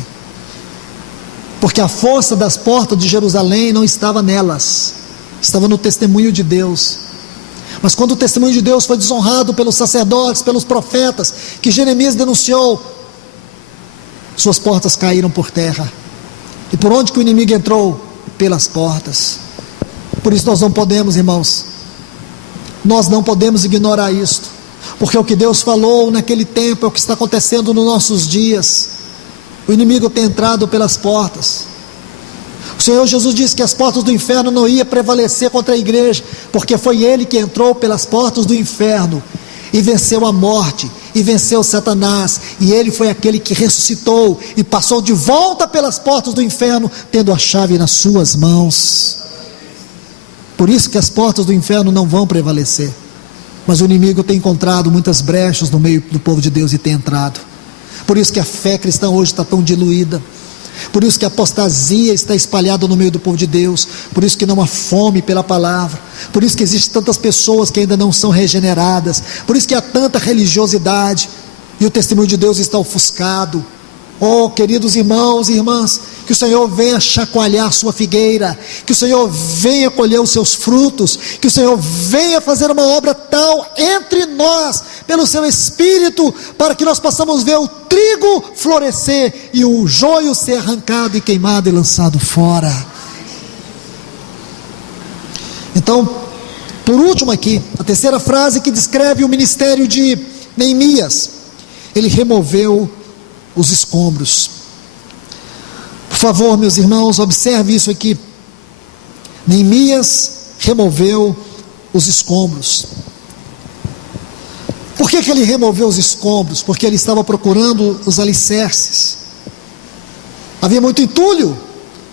porque a força das portas de Jerusalém não estava nelas, estava no testemunho de Deus. Mas quando o testemunho de Deus foi desonrado pelos sacerdotes, pelos profetas, que Jeremias denunciou, suas portas caíram por terra. E por onde que o inimigo entrou? Pelas portas. Por isso nós não podemos, irmãos, nós não podemos ignorar isto, porque o que Deus falou naquele tempo é o que está acontecendo nos nossos dias. O inimigo tem entrado pelas portas. O Senhor Jesus disse que as portas do inferno não iam prevalecer contra a igreja, porque foi Ele que entrou pelas portas do inferno e venceu a morte, e venceu Satanás, e Ele foi aquele que ressuscitou e passou de volta pelas portas do inferno, tendo a chave nas suas mãos. Por isso que as portas do inferno não vão prevalecer, mas o inimigo tem encontrado muitas brechas no meio do povo de Deus e tem entrado. Por isso que a fé cristã hoje está tão diluída, por isso que a apostasia está espalhada no meio do povo de Deus, por isso que não há fome pela palavra, por isso que existem tantas pessoas que ainda não são regeneradas, por isso que há tanta religiosidade, e o testemunho de Deus está ofuscado. Oh, queridos irmãos e irmãs, que o Senhor venha chacoalhar sua figueira, que o Senhor venha colher os seus frutos, que o Senhor venha fazer uma obra tal entre nós, pelo seu Espírito, para que nós possamos ver o trigo florescer e o joio ser arrancado e queimado e lançado fora. Então, por último aqui, a terceira frase que descreve o ministério de Neemias: ele removeu os escombros. Por favor, meus irmãos, observe isso aqui. Neemias removeu os escombros. Por que ele removeu os escombros? Porque ele estava procurando os alicerces. Havia muito entulho,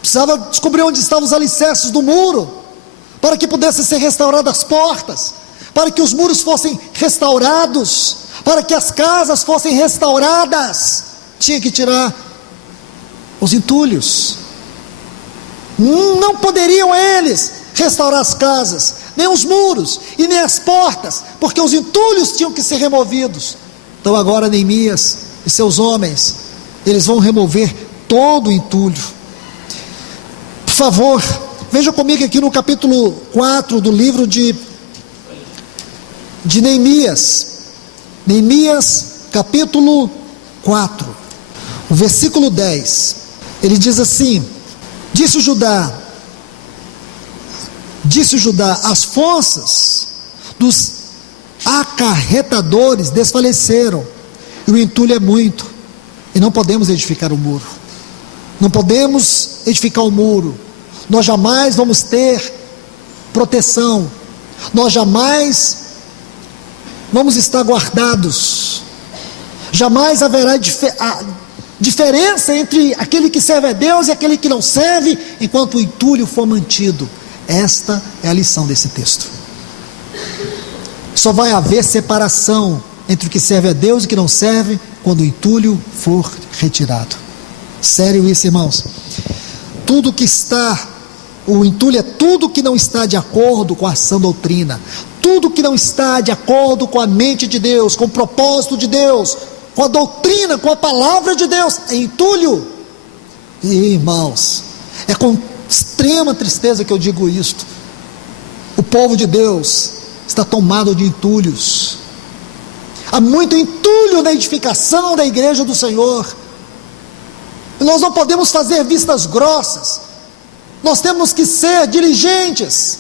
precisava descobrir onde estavam os alicerces do muro, para que pudessem ser restauradas as portas, para que os muros fossem restaurados, para que as casas fossem restauradas. Tinha que tirar os entulhos. Não poderiam eles restaurar as casas, nem os muros e nem as portas, porque os entulhos tinham que ser removidos. Então agora Neemias e seus homens eles vão remover todo o entulho. Por favor, veja comigo aqui no capítulo 4 do livro de Neemias. Neemias, capítulo 4, o versículo 10. Ele diz assim: Disse Judá, as forças dos acarretadores desfaleceram, e o entulho é muito, e não podemos edificar o muro. Não podemos edificar o muro. Nós jamais vamos ter proteção. Nós jamais vamos estar guardados. Jamais haverá diferença entre aquele que serve a Deus e aquele que não serve, enquanto o entulho for mantido. Esta é a lição desse texto. Só vai haver separação entre o que serve a Deus e o que não serve, quando o entulho for retirado. Sério isso, irmãos? O entulho é tudo que não está de acordo com a sã doutrina, tudo que não está de acordo com a mente de Deus, com o propósito de Deus, com a doutrina, com a palavra de Deus, é entulho. E, irmãos, é com extrema tristeza que eu digo isto: o povo de Deus está tomado de entulhos. Há muito entulho na edificação da igreja do Senhor. E nós não podemos fazer vistas grossas. Nós temos que ser diligentes.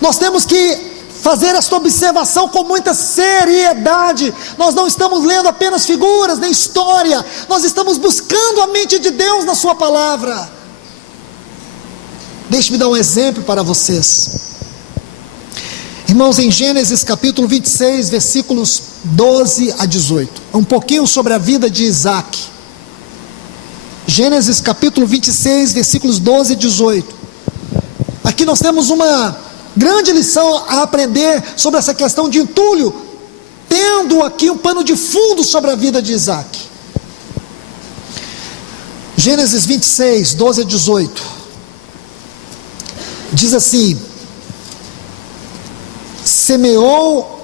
Nós temos que fazer esta observação com muita seriedade. Nós não estamos lendo apenas figuras, nem história. Nós estamos buscando a mente de Deus na sua palavra. Deixe-me dar um exemplo para vocês. Irmãos, em Gênesis capítulo 26, versículos 12 a 18. Um pouquinho sobre a vida de Isaac. Gênesis capítulo 26, versículos 12 a 18. Aqui nós temos uma grande lição a aprender sobre essa questão de entulho, tendo aqui um pano de fundo sobre a vida de Isaac. Gênesis 26, 12 a 18. Diz assim: Semeou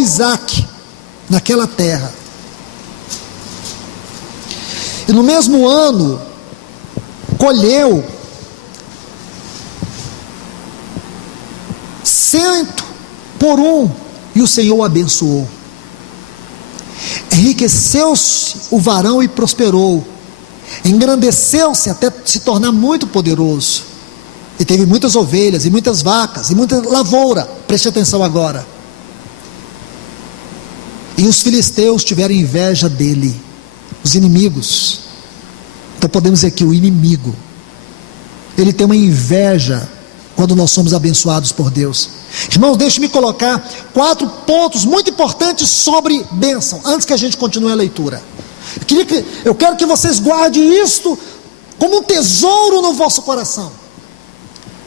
Isaac naquela terra, e no mesmo ano colheu 100 por 1, e o Senhor o abençoou. Enriqueceu-se o varão e prosperou, engrandeceu-se até se tornar muito poderoso, e teve muitas ovelhas, e muitas vacas, e muita lavoura. Preste atenção agora. E os filisteus tiveram inveja dele, os inimigos. Então podemos dizer que o inimigo, ele tem uma inveja quando nós somos abençoados por Deus. Irmãos, deixe-me colocar 4 pontos muito importantes sobre bênção, antes que a gente continue a leitura. Eu quero que vocês guardem isto como um tesouro no vosso coração.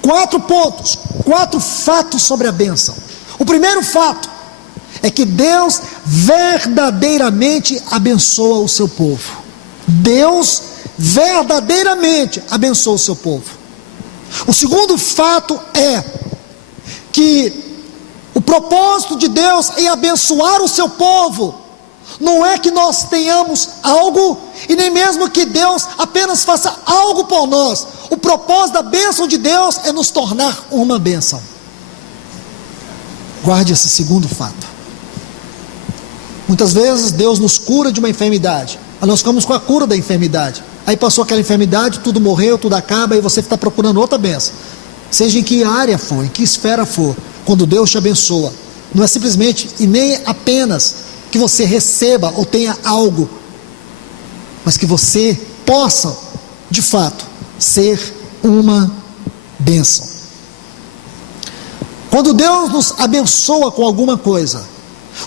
4 pontos, 4 fatos sobre a bênção. O primeiro fato é que Deus verdadeiramente abençoa o seu povo. Deus verdadeiramente abençoa o seu povo. O segundo fato é que o propósito de Deus em abençoar o seu povo não é que nós tenhamos algo, e nem mesmo que Deus apenas faça algo por nós. O propósito da bênção de Deus é nos tornar uma bênção. Guarde esse segundo fato. Muitas vezes Deus nos cura de uma enfermidade, mas nós ficamos com a cura da enfermidade. Aí passou aquela enfermidade, tudo morreu, tudo acaba, e você está procurando outra bênção. Seja em que área for, em que esfera for, quando Deus te abençoa, não é simplesmente e nem apenas que você receba ou tenha algo, mas que você possa, de fato, ser uma bênção. Quando Deus nos abençoa com alguma coisa,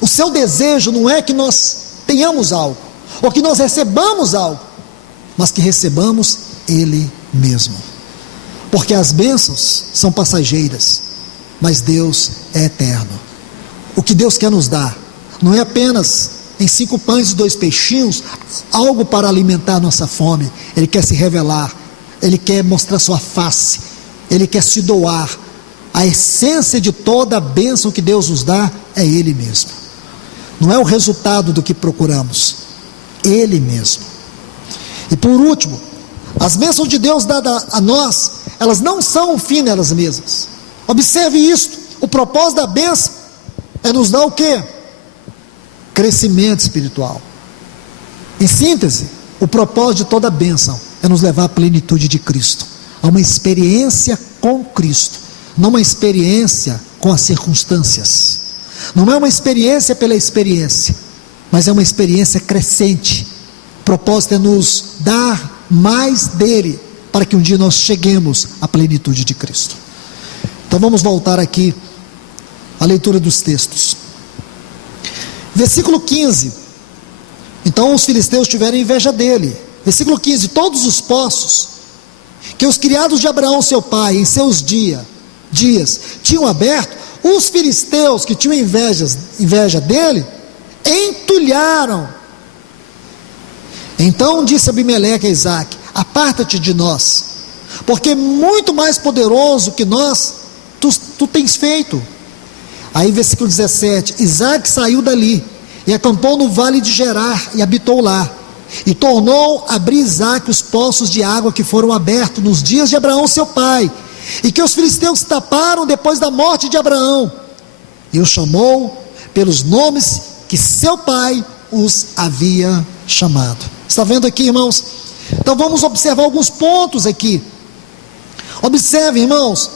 o seu desejo não é que nós tenhamos algo, ou que nós recebamos algo, mas que recebamos Ele mesmo. Porque as bênçãos são passageiras, mas Deus é eterno. O que Deus quer nos dar não é apenas em 5 pães e 2 peixinhos, algo para alimentar nossa fome. Ele quer se revelar, Ele quer mostrar sua face, Ele quer se doar. A essência de toda a bênção que Deus nos dá é Ele mesmo. não é o resultado do que procuramos, Ele mesmo. E por último, as bênçãos de Deus dadas a nós, elas não são o fim nelas mesmas. Observe isto, o propósito da bênção é nos dar o quê? Crescimento espiritual. Em síntese, o propósito de toda bênção é nos levar à plenitude de Cristo, a uma experiência com Cristo, não uma experiência com as circunstâncias. Não é uma experiência pela experiência, mas é uma experiência crescente. O propósito é nos dar mais dele, para que um dia nós cheguemos à plenitude de Cristo. Então vamos voltar aqui à leitura dos textos. Versículo 15. Então os filisteus tiveram inveja dele. Versículo 15: todos os poços que os criados de Abraão seu pai em seus dias tinham aberto, os filisteus que tinham inveja dele, entulharam. Então disse Abimeleque a Isaque: aparta-te de nós, porque muito mais poderoso que nós tu tens feito. Aí versículo 17: Isaque saiu dali e acampou no vale de Gerar e habitou lá, e tornou a abrir Isaque os poços de água que foram abertos nos dias de Abraão seu pai, e que os filisteus taparam depois da morte de Abraão, e os chamou pelos nomes que seu pai os havia chamado. Está vendo aqui, irmãos? Então vamos observar alguns pontos aqui. Observe, irmãos,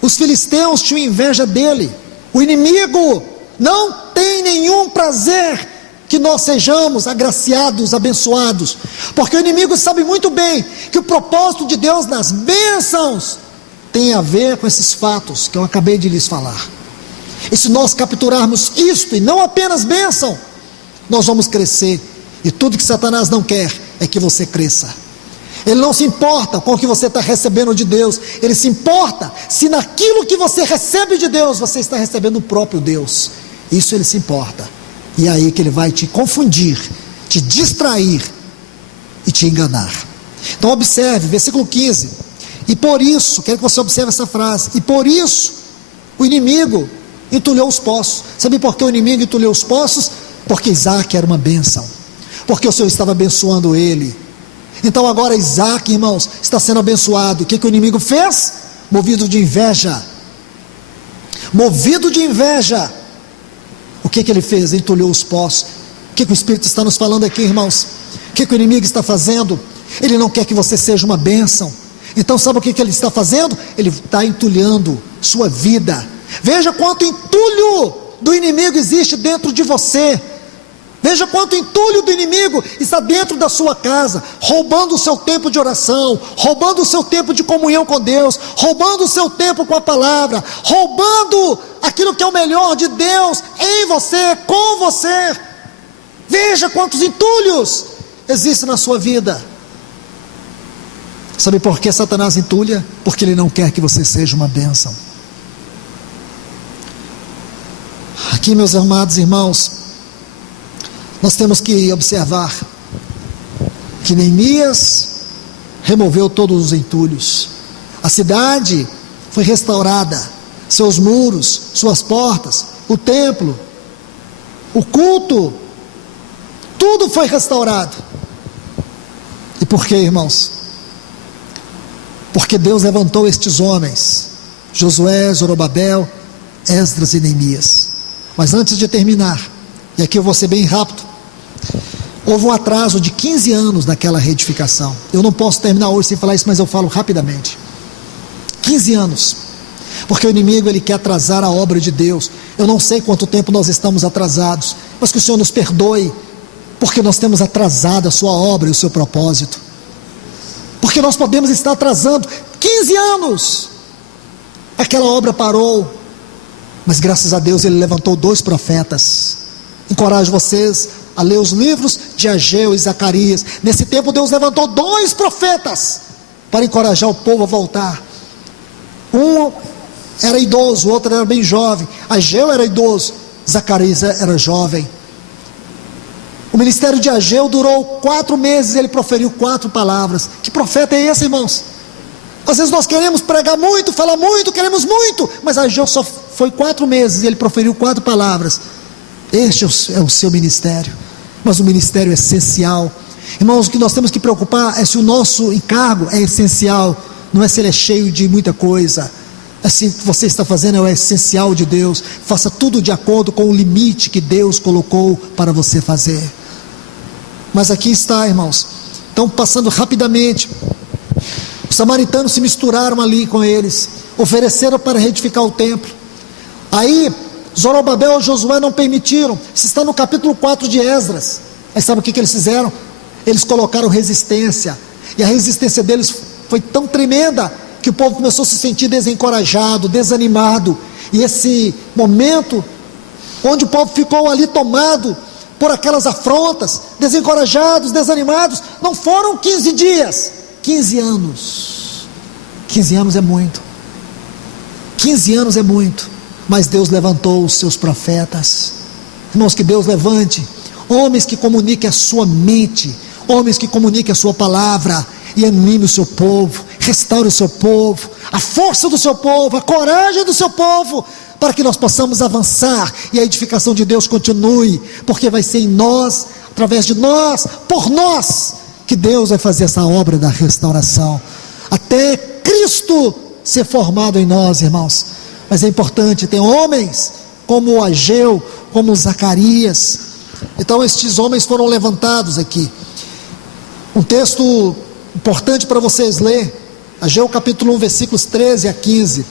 os filisteus tinham inveja dele. O inimigo não tem nenhum prazer que nós sejamos agraciados, abençoados, porque o inimigo sabe muito bem que o propósito de Deus nas bênçãos tem a ver com esses fatos que eu acabei de lhes falar. E se nós capturarmos isto, e não apenas bênção, nós vamos crescer. E tudo que Satanás não quer é que você cresça. Ele não se importa com o que você está recebendo de Deus, ele se importa se naquilo que você recebe de Deus, você está recebendo o próprio Deus. Isso ele se importa. E é aí que ele vai te confundir, te distrair e te enganar. Então observe, versículo 15: e por isso, quero que você observe essa frase, e por isso o inimigo entulhou os poços. Sabe por que o inimigo entulhou os poços? Porque Isaque era uma bênção, porque o Senhor estava abençoando ele. Então agora Isaque, irmãos, está sendo abençoado. O que o inimigo fez? Movido de inveja. Movido de inveja. O que ele fez? Entulhou os poços. O que o Espírito está nos falando aqui, irmãos? O que o inimigo está fazendo? Ele não quer que você seja uma bênção. Então sabe o que ele está fazendo? Ele está entulhando sua vida. Veja quanto entulho do inimigo existe dentro de você. Veja quanto entulho do inimigo está dentro da sua casa, roubando o seu tempo de oração, roubando o seu tempo de comunhão com Deus, roubando o seu tempo com a palavra, roubando aquilo que é o melhor de Deus em você, com você. Veja quantos entulhos existem na sua vida. Sabe por que Satanás entulha? Porque ele não quer que você seja uma bênção. Aqui, meus amados irmãos, nós temos que observar que Neemias removeu todos os entulhos. A cidade foi restaurada, seus muros, suas portas, o templo, o culto, tudo foi restaurado. E por quê, irmãos? Porque Deus levantou estes homens, Josué, Zorobabel, Esdras e Neemias. Mas antes de terminar, e aqui eu vou ser bem rápido, houve um atraso de 15 anos naquela reedificação. Eu não posso terminar hoje sem falar isso, mas eu falo rapidamente. 15 anos, porque o inimigo ele quer atrasar a obra de Deus. Eu não sei quanto tempo nós estamos atrasados, mas que o Senhor nos perdoe, porque nós temos atrasado a sua obra e o seu propósito, porque nós podemos estar atrasando 15 anos. Aquela obra parou, mas graças a Deus ele levantou 2 profetas. Encorajo vocês a ler os livros de Ageu e Zacarias. Nesse tempo Deus levantou 2 profetas para encorajar o povo a voltar. Um era idoso, o outro era bem jovem. Ageu era idoso, Zacarias era jovem. O ministério de Ageu durou 4 meses, ele proferiu 4 palavras. Que profeta é esse, irmãos? Às vezes nós queremos pregar muito, falar muito, queremos muito, mas Ageu só foi 4 meses e ele proferiu 4 palavras. Este é o seu ministério, mas o ministério é essencial. Irmãos, o que nós temos que preocupar é se o nosso encargo é essencial, não é se ele é cheio de muita coisa. Assim que você está fazendo é o essencial de Deus. Faça tudo de acordo com o limite que Deus colocou para você fazer. Mas aqui está, irmãos. Então, passando rapidamente, os samaritanos se misturaram ali com eles, ofereceram para reedificar o templo. Aí Zorobabel e Josué não permitiram. Isso está no capítulo 4 de Esdras. Aí sabe o que eles fizeram? Eles colocaram resistência, e a resistência deles foi tão tremenda que o povo começou a se sentir desencorajado, desanimado. E esse momento onde o povo ficou ali tomado por aquelas afrontas, desencorajados, desanimados, não foram 15 dias, 15 anos. 15 anos é muito. 15 anos é muito. Mas Deus levantou os seus profetas. Irmãos, que Deus levante homens que comuniquem a sua mente, homens que comuniquem a sua palavra, e anime o seu povo, restaure o seu povo, a força do seu povo, a coragem do seu povo, para que nós possamos avançar e a edificação de Deus continue, porque vai ser em nós, através de nós, por nós, que Deus vai fazer essa obra da restauração, até Cristo ser formado em nós, irmãos. Mas é importante, tem homens como Ageu, como Zacarias. Então estes homens foram levantados aqui. Um texto importante para vocês ler, Ageu capítulo 1, versículos 13 a 15,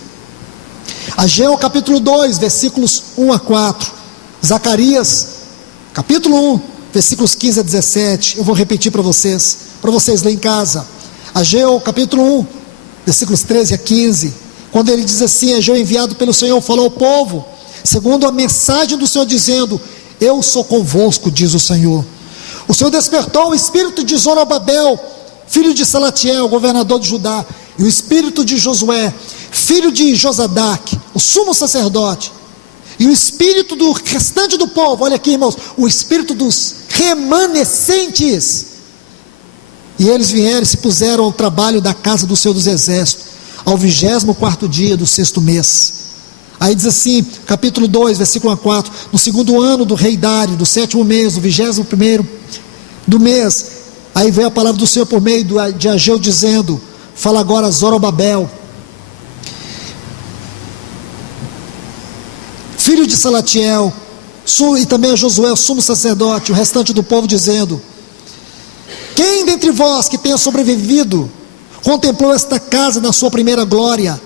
Ageu capítulo 2, versículos 1 a 4, Zacarias capítulo 1, versículos 15 a 17, eu vou repetir para vocês lerem em casa. Ageu capítulo 1, versículos 13 a 15, quando ele diz assim: Ageu, enviado pelo Senhor, falou ao povo, segundo a mensagem do Senhor, dizendo: eu sou convosco, diz o Senhor. O Senhor despertou o espírito de Zorobabel, filho de Salatiel, governador de Judá, e o espírito de Josué, filho de Josadaque, o sumo sacerdote, e o espírito do restante do povo. Olha aqui, irmãos, o espírito dos remanescentes. E eles vieram e se puseram ao trabalho da casa do Senhor dos Exércitos, ao 24º dia do 6º mês. Aí diz assim, capítulo 2, versículo 4, no 2º ano do rei Dário, do 7º mês, do 21º do mês, aí veio a palavra do Senhor por meio de Ageu, dizendo: fala agora a Zorobabel, filho de Salatiel, e também a Josué, o sumo sacerdote, o restante do povo, dizendo: quem dentre vós que tenha sobrevivido contemplou esta casa na sua primeira glória?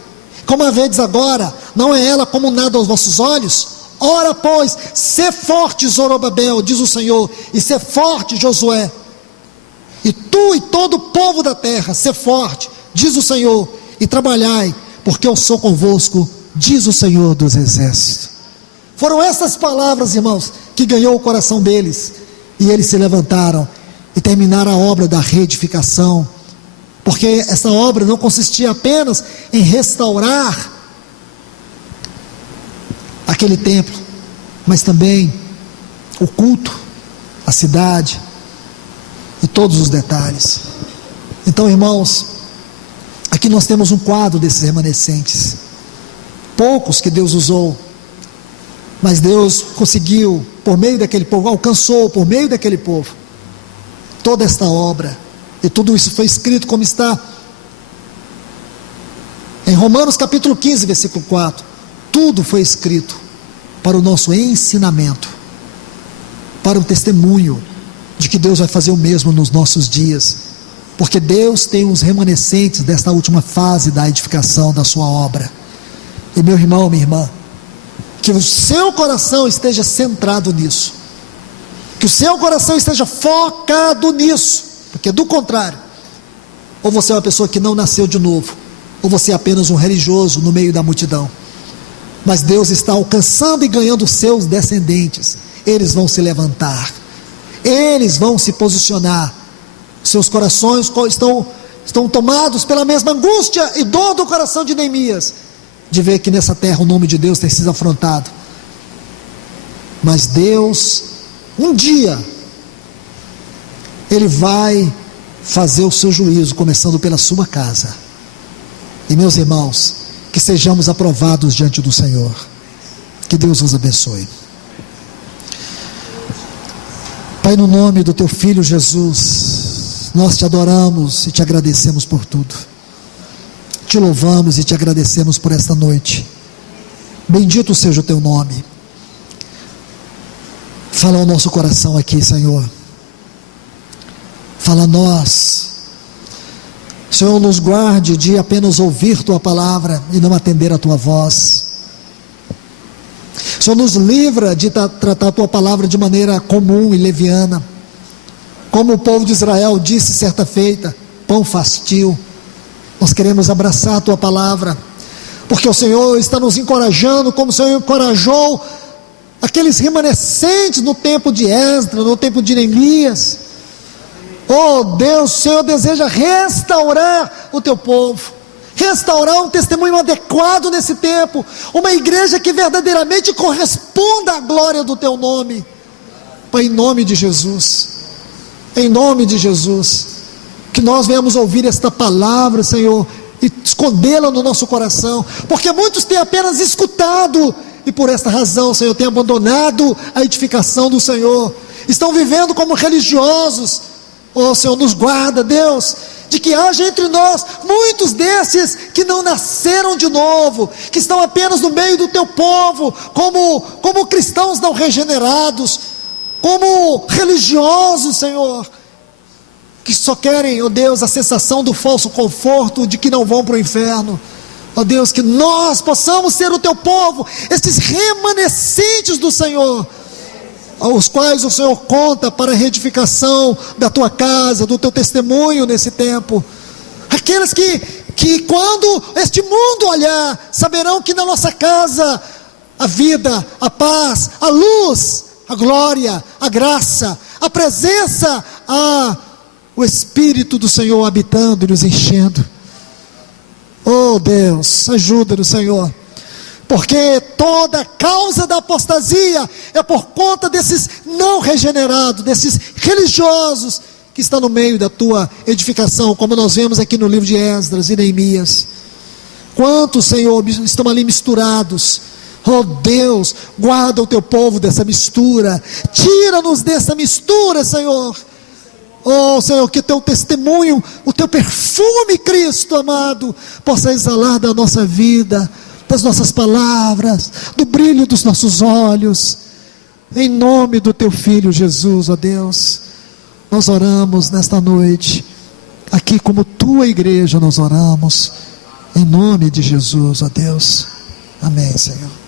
Como a vedes agora, não é ela como nada aos vossos olhos? Ora, pois, sê forte, Zorobabel, diz o Senhor, e sê forte, Josué, e tu e todo o povo da terra, sê forte, diz o Senhor, e trabalhai, porque eu sou convosco, diz o Senhor dos Exércitos. Foram essas palavras, irmãos, que ganhou o coração deles, e eles se levantaram e terminaram a obra da reedificação, porque essa obra não consistia apenas em restaurar aquele templo, mas também o culto, a cidade e todos os detalhes. Então, irmãos, aqui nós temos um quadro desses remanescentes, poucos que Deus usou, mas Deus conseguiu, por meio daquele povo, alcançou por meio daquele povo toda esta obra. E tudo isso foi escrito como está em Romanos capítulo 15, versículo 4. Tudo foi escrito para o nosso ensinamento, para o testemunho de que Deus vai fazer o mesmo nos nossos dias, porque Deus tem os remanescentes desta última fase da edificação da sua obra. E meu irmão, minha irmã, que o seu coração esteja centrado nisso, que o seu coração esteja focado nisso, porque do contrário, ou você é uma pessoa que não nasceu de novo, ou você é apenas um religioso no meio da multidão. Mas Deus está alcançando e ganhando os seus descendentes. Eles vão se levantar, eles vão se posicionar. Seus corações estão tomados pela mesma angústia e dor do coração de Neemias, de ver que nessa terra o nome de Deus tem sido afrontado. Mas Deus, um dia, Ele vai fazer o seu juízo, começando pela sua casa. E meus irmãos, que sejamos aprovados diante do Senhor. Que Deus os abençoe. Pai, no nome do teu Filho Jesus, nós te adoramos e te agradecemos por tudo. Te louvamos e te agradecemos por esta noite. Bendito seja o teu nome. Fala ao nosso coração aqui, Senhor. Fala a nós. Senhor, nos guarde de apenas ouvir tua palavra e não atender a tua voz. Senhor, nos livra de tratar a tua palavra de maneira comum e leviana. Como o povo de Israel disse certa feita: pão fastio. Nós queremos abraçar a tua palavra, porque o Senhor está nos encorajando, como o Senhor encorajou aqueles remanescentes no tempo de Esdras, no tempo de Neemias. Oh Deus, o Senhor deseja restaurar o teu povo, restaurar um testemunho adequado nesse tempo, uma igreja que verdadeiramente corresponda à glória do teu nome. Pai, em nome de Jesus, que nós venhamos ouvir esta palavra, Senhor, e escondê-la no nosso coração, porque muitos têm apenas escutado, e por esta razão, Senhor, têm abandonado a edificação do Senhor, estão vivendo como religiosos. Oh Senhor, nos guarda, Deus, de que haja entre nós muitos desses que não nasceram de novo, que estão apenas no meio do teu povo, como cristãos não regenerados, como religiosos, Senhor, que só querem, oh Deus, a sensação do falso conforto de que não vão para o inferno. Ó Deus, que nós possamos ser o teu povo, esses remanescentes do Senhor, aos quais o Senhor conta para a reedificação da tua casa, do teu testemunho nesse tempo. Aqueles que quando este mundo olhar, saberão que na nossa casa a vida, a paz, a luz, a glória, a graça, a presença, o Espírito do Senhor habitando e nos enchendo. Oh Deus, ajuda-nos, Senhor, porque toda causa da apostasia é por conta desses não regenerados, desses religiosos que estão no meio da tua edificação, como nós vemos aqui no livro de Esdras e Neemias. Quantos, Senhor, estão ali misturados? Oh Deus, guarda o teu povo dessa mistura, tira-nos dessa mistura, Senhor. Oh Senhor, que teu testemunho, o teu perfume, Cristo amado, possa exalar da nossa vida, das nossas palavras, do brilho dos nossos olhos, em nome do teu Filho Jesus, ó Deus. Nós oramos nesta noite, aqui como tua igreja nós oramos, em nome de Jesus, ó Deus. Amém, Senhor.